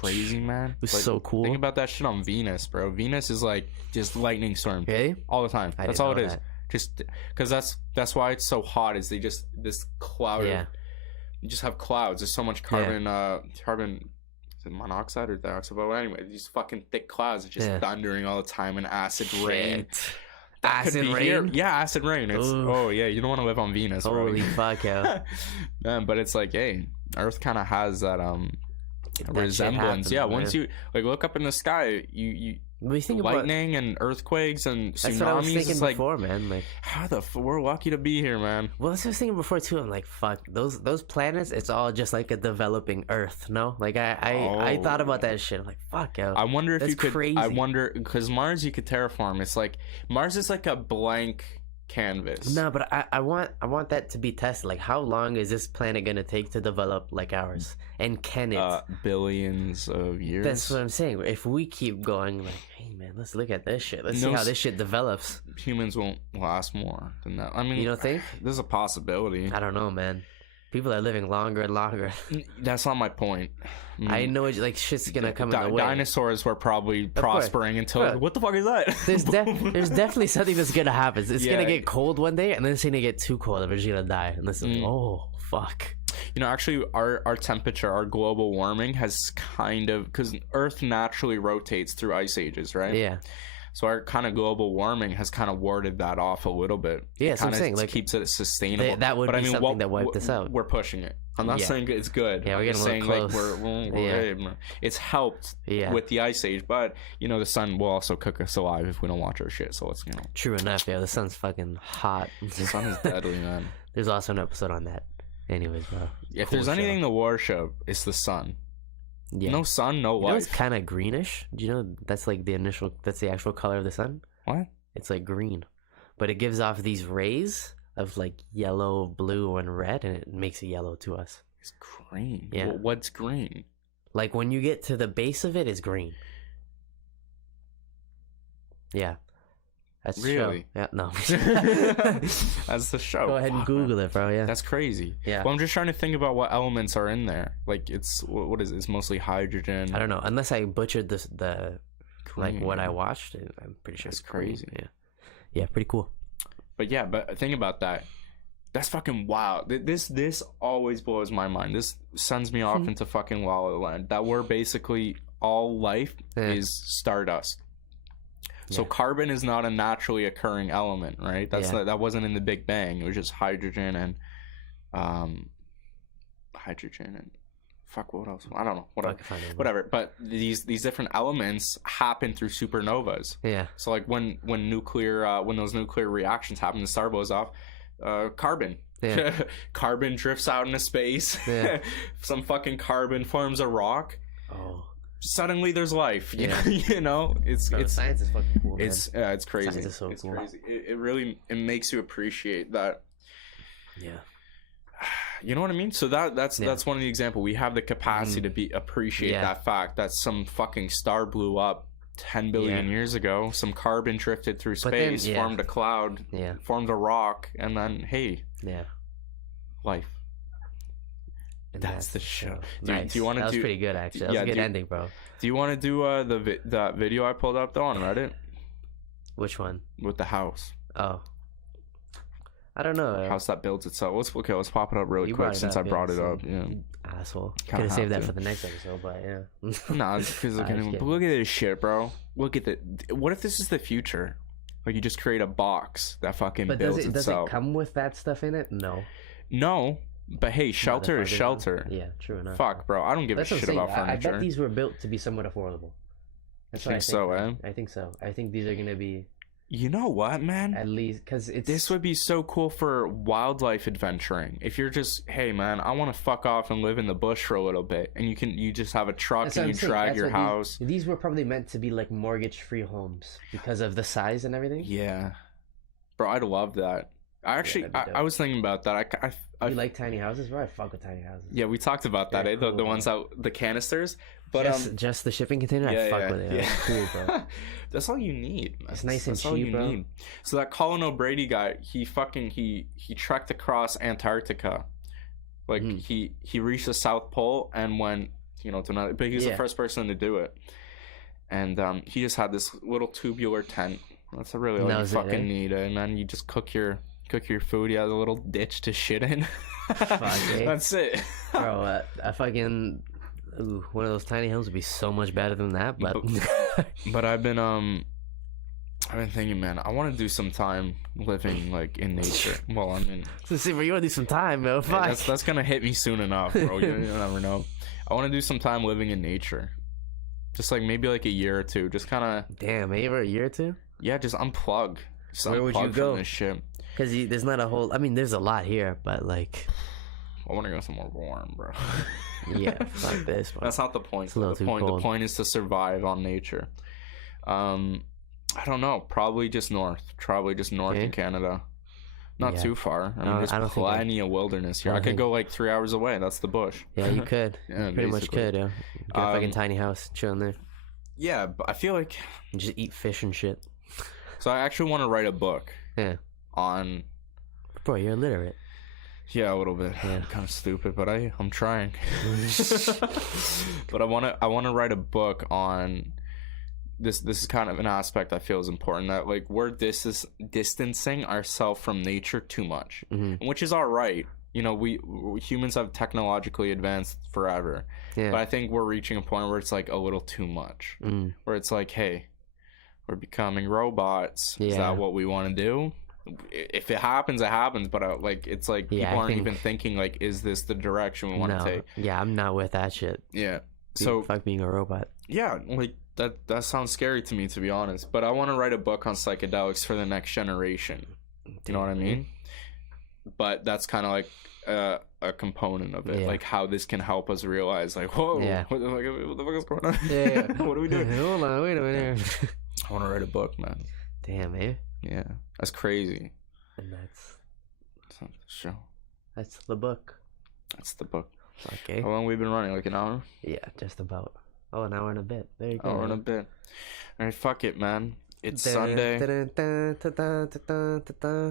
Crazy, man. It was so cool. Think about that shit on Venus, bro. Venus is like just lightning storm all the time. That's all it is. Just because that's why it's so hot. Is they just this cloud. Yeah. You just have clouds. There's so much carbon. Carbon. Is it monoxide or dioxide? But anyway, these fucking thick clouds are just thundering all the time and acid rain. Acid rain? Here. Yeah, acid rain. It's you don't want to live on Venus. Holy fuck, yeah. But it's like, hey, Earth kind of has that resemblance. Happens, once you like look up in the sky, you think lightning and earthquakes and tsunamis. That's what I was thinking before, man. Like, how we're lucky to be here, man. Well, that's what I was thinking before too. I'm like, fuck those planets. It's all just like a developing Earth, no? Like I thought about that shit. I'm like, fuck, yo. I wonder if you could. Crazy. I wonder because Mars you could terraform. It's like Mars is like a blank canvas. No, but I want that to be tested. Like, how long is this planet gonna take to develop like ours? And can it? Billions of years. That's what I'm saying. If we keep going, like, hey man, let's look at this shit. Let's see how this shit develops. Humans won't last more than that. I mean, you don't think? There's a possibility. I don't know, man. People are living longer and longer. That's not my point. I know it's like shit's gonna come in the way. Dinosaurs were probably prospering until what the fuck is that? There's definitely something that's gonna happen. It's gonna get cold one day, and then it's gonna get too cold, and we're just gonna die. And this is oh fuck. You know, actually, our temperature, our global warming has kind of because Earth naturally rotates through ice ages, right? Yeah. So our kind of global warming has kind of warded that off a little bit. Yeah, so I'm saying, like, keeps it sustainable. That would be something that wiped us out. We're pushing it. I'm not saying it's good. Yeah, we're getting saying close. Like we're it's helped with the ice age, but the sun will also cook us alive if we don't watch our shit. So let's True enough, the sun's fucking hot. The sun is deadly, man. There's also an episode on that. Anyways, bro. If there's anything to worship, it's the sun. Yeah. No sun, no life. It's kind of greenish. Do you know that's like that's the actual color of the sun? What? It's like green, but it gives off these rays of like yellow, blue, and red, and it makes it yellow to us. It's green. Yeah. What's green? Like when you get to the base of it, it's green. Yeah. That's the really? Show. Yeah, no. That's the show. Go ahead and Google it, bro. Yeah. That's crazy. Yeah. Well, I'm just trying to think about what elements are in there. Like what is it? It's mostly hydrogen. I don't know. Unless I butchered the like what I watched, I'm pretty sure it's crazy. Green. Yeah. Yeah, pretty cool. But think about that. That's fucking wild. This always blows my mind. This sends me off into fucking La La Land. That we're basically all life is stardust. So carbon is not a naturally occurring element, right? That wasn't in the Big Bang. It was just hydrogen and fuck, what else? I don't know. Whatever. But these different elements happen through supernovas. Yeah. So like when those nuclear reactions happen, the star blows off. Carbon. Yeah. Carbon drifts out into space. Yeah. Some fucking carbon forms a rock. Oh. Suddenly there's life. Yeah. It's science is fucking cool, man. It's crazy. Science is so it's cool. crazy. It really makes you appreciate that. Yeah. You know what I mean? So that's one of the examples. We have the capacity to appreciate that fact that some fucking star blew up 10 billion years ago. Some carbon drifted through space, formed a cloud, formed a rock, and then life. And that's the show. Nice. Do you want to? That was pretty good, actually. That was a good ending, bro. Do you want to do that video I pulled up though on Reddit? Which one? With the house. Oh. I don't know. House that builds itself. Let's pop it up really quick since I brought it up. Yeah. Asshole. Could have saved that for the next episode, but yeah. Nah, because look at this shit, bro. Look at what if this is the future? Like you just create a box that fucking builds itself. Does it come with that stuff in it? No. But hey, shelter is shelter. Yeah, true enough. Fuck, bro. I don't give a shit about furniture. I bet these were built to be somewhat affordable. That's what I think so, eh? I think so. I think these are gonna be. You know what, man? At least, because this would be so cool for wildlife adventuring. If you're just, hey, man, I want to fuck off and live in the bush for a little bit, and you just have a truck and you drag your house. These were probably meant to be like mortgage-free homes because of the size and everything. Yeah, bro, I'd love that. I was thinking about that. You like tiny houses, bro? I fuck with tiny houses. Yeah, we talked about that. Cool, the ones out the canisters. But just the shipping container. I fuck with it. Yeah. That's cool, bro. That's all you need. Man. It's nice and cheap, bro. Need. So that Colin O'Brady guy, he trekked across Antarctica. Like he reached the South Pole and went, to another. But he was the first person to do it. And he just had this little tubular tent. That's really all you fucking need. And then you just cook your food. You have a little ditch to shit in. That's it, bro. I fucking one of those tiny homes would be so much better than that. But I've been thinking, man, I want to do some time living like in nature. Well, I mean, so see, but you want to do some time, man. Fuck. That's gonna hit me soon enough, bro. You never know. I want to do some time living in nature, just like maybe like a year or two. Just kind of. Damn, maybe a year or two. Yeah, just unplug. Where would you go? From this shit. Because there's not a whole. I mean, there's a lot here, but like. I want to go somewhere warm, bro. Yeah, like this. Bro. That's not the point. The point is to survive on nature. I don't know. Probably just north in Canada. Not too far. I mean, there's plenty of wilderness here. I could go like 3 hours away. That's the bush. Yeah, you could. Yeah, pretty much could. Yeah. Get a fucking tiny house, chilling there. Yeah, but I feel like you just eat fish and shit. So I actually want to write a book. Yeah. On. Bro, you're illiterate. Yeah, a little bit. Yeah. Kind of stupid, but I'm trying. But I want to write a book on this. This is kind of an aspect I feel is important, that like we're distancing ourselves from nature too much, which is all right. We humans have technologically advanced forever, but I think we're reaching a point where it's like a little too much, where it's like, hey, we're becoming robots. Is that what we want to do? if it happens, it happens. But like, it's like people aren't even thinking like, is this the direction we want to take? Yeah, I'm not with that shit. Yeah. So fuck being a robot. Yeah, like that sounds scary to me, to be honest. But I want to write a book on psychedelics for the next generation. You know what I mean? But that's kind of like a component of it, like how this can help us realize, like, whoa, what the fuck is going on? Yeah. What are we doing? Hold on, wait a minute. I want to write a book, man. Damn, eh? Yeah, that's crazy. And that's the show. That's the book. That's the book. Okay. How long we been running? Like an hour? Yeah, just about. Oh, an hour and a bit. There you go. Hour and a bit. All right, fuck it, man. It's Sunday. When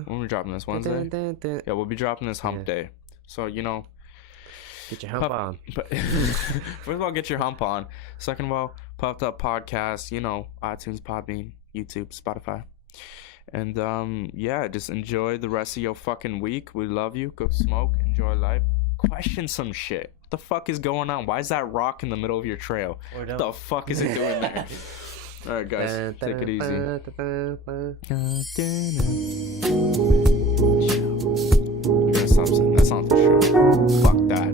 are we dropping this? Wednesday? Yeah, we'll be dropping this hump day. So, you know. Get your hump on. But first of all, get your hump on. Second of all, Puffed Up Podcast, you know, iTunes, Podbean, YouTube, Spotify. And, yeah, just enjoy the rest of your fucking week. We love you. Go smoke. Enjoy life. Question some shit. What the fuck is going on? Why is that rock in the middle of your trail? What the fuck is it doing there? All right, guys, take it easy. That's not the show. Fuck that.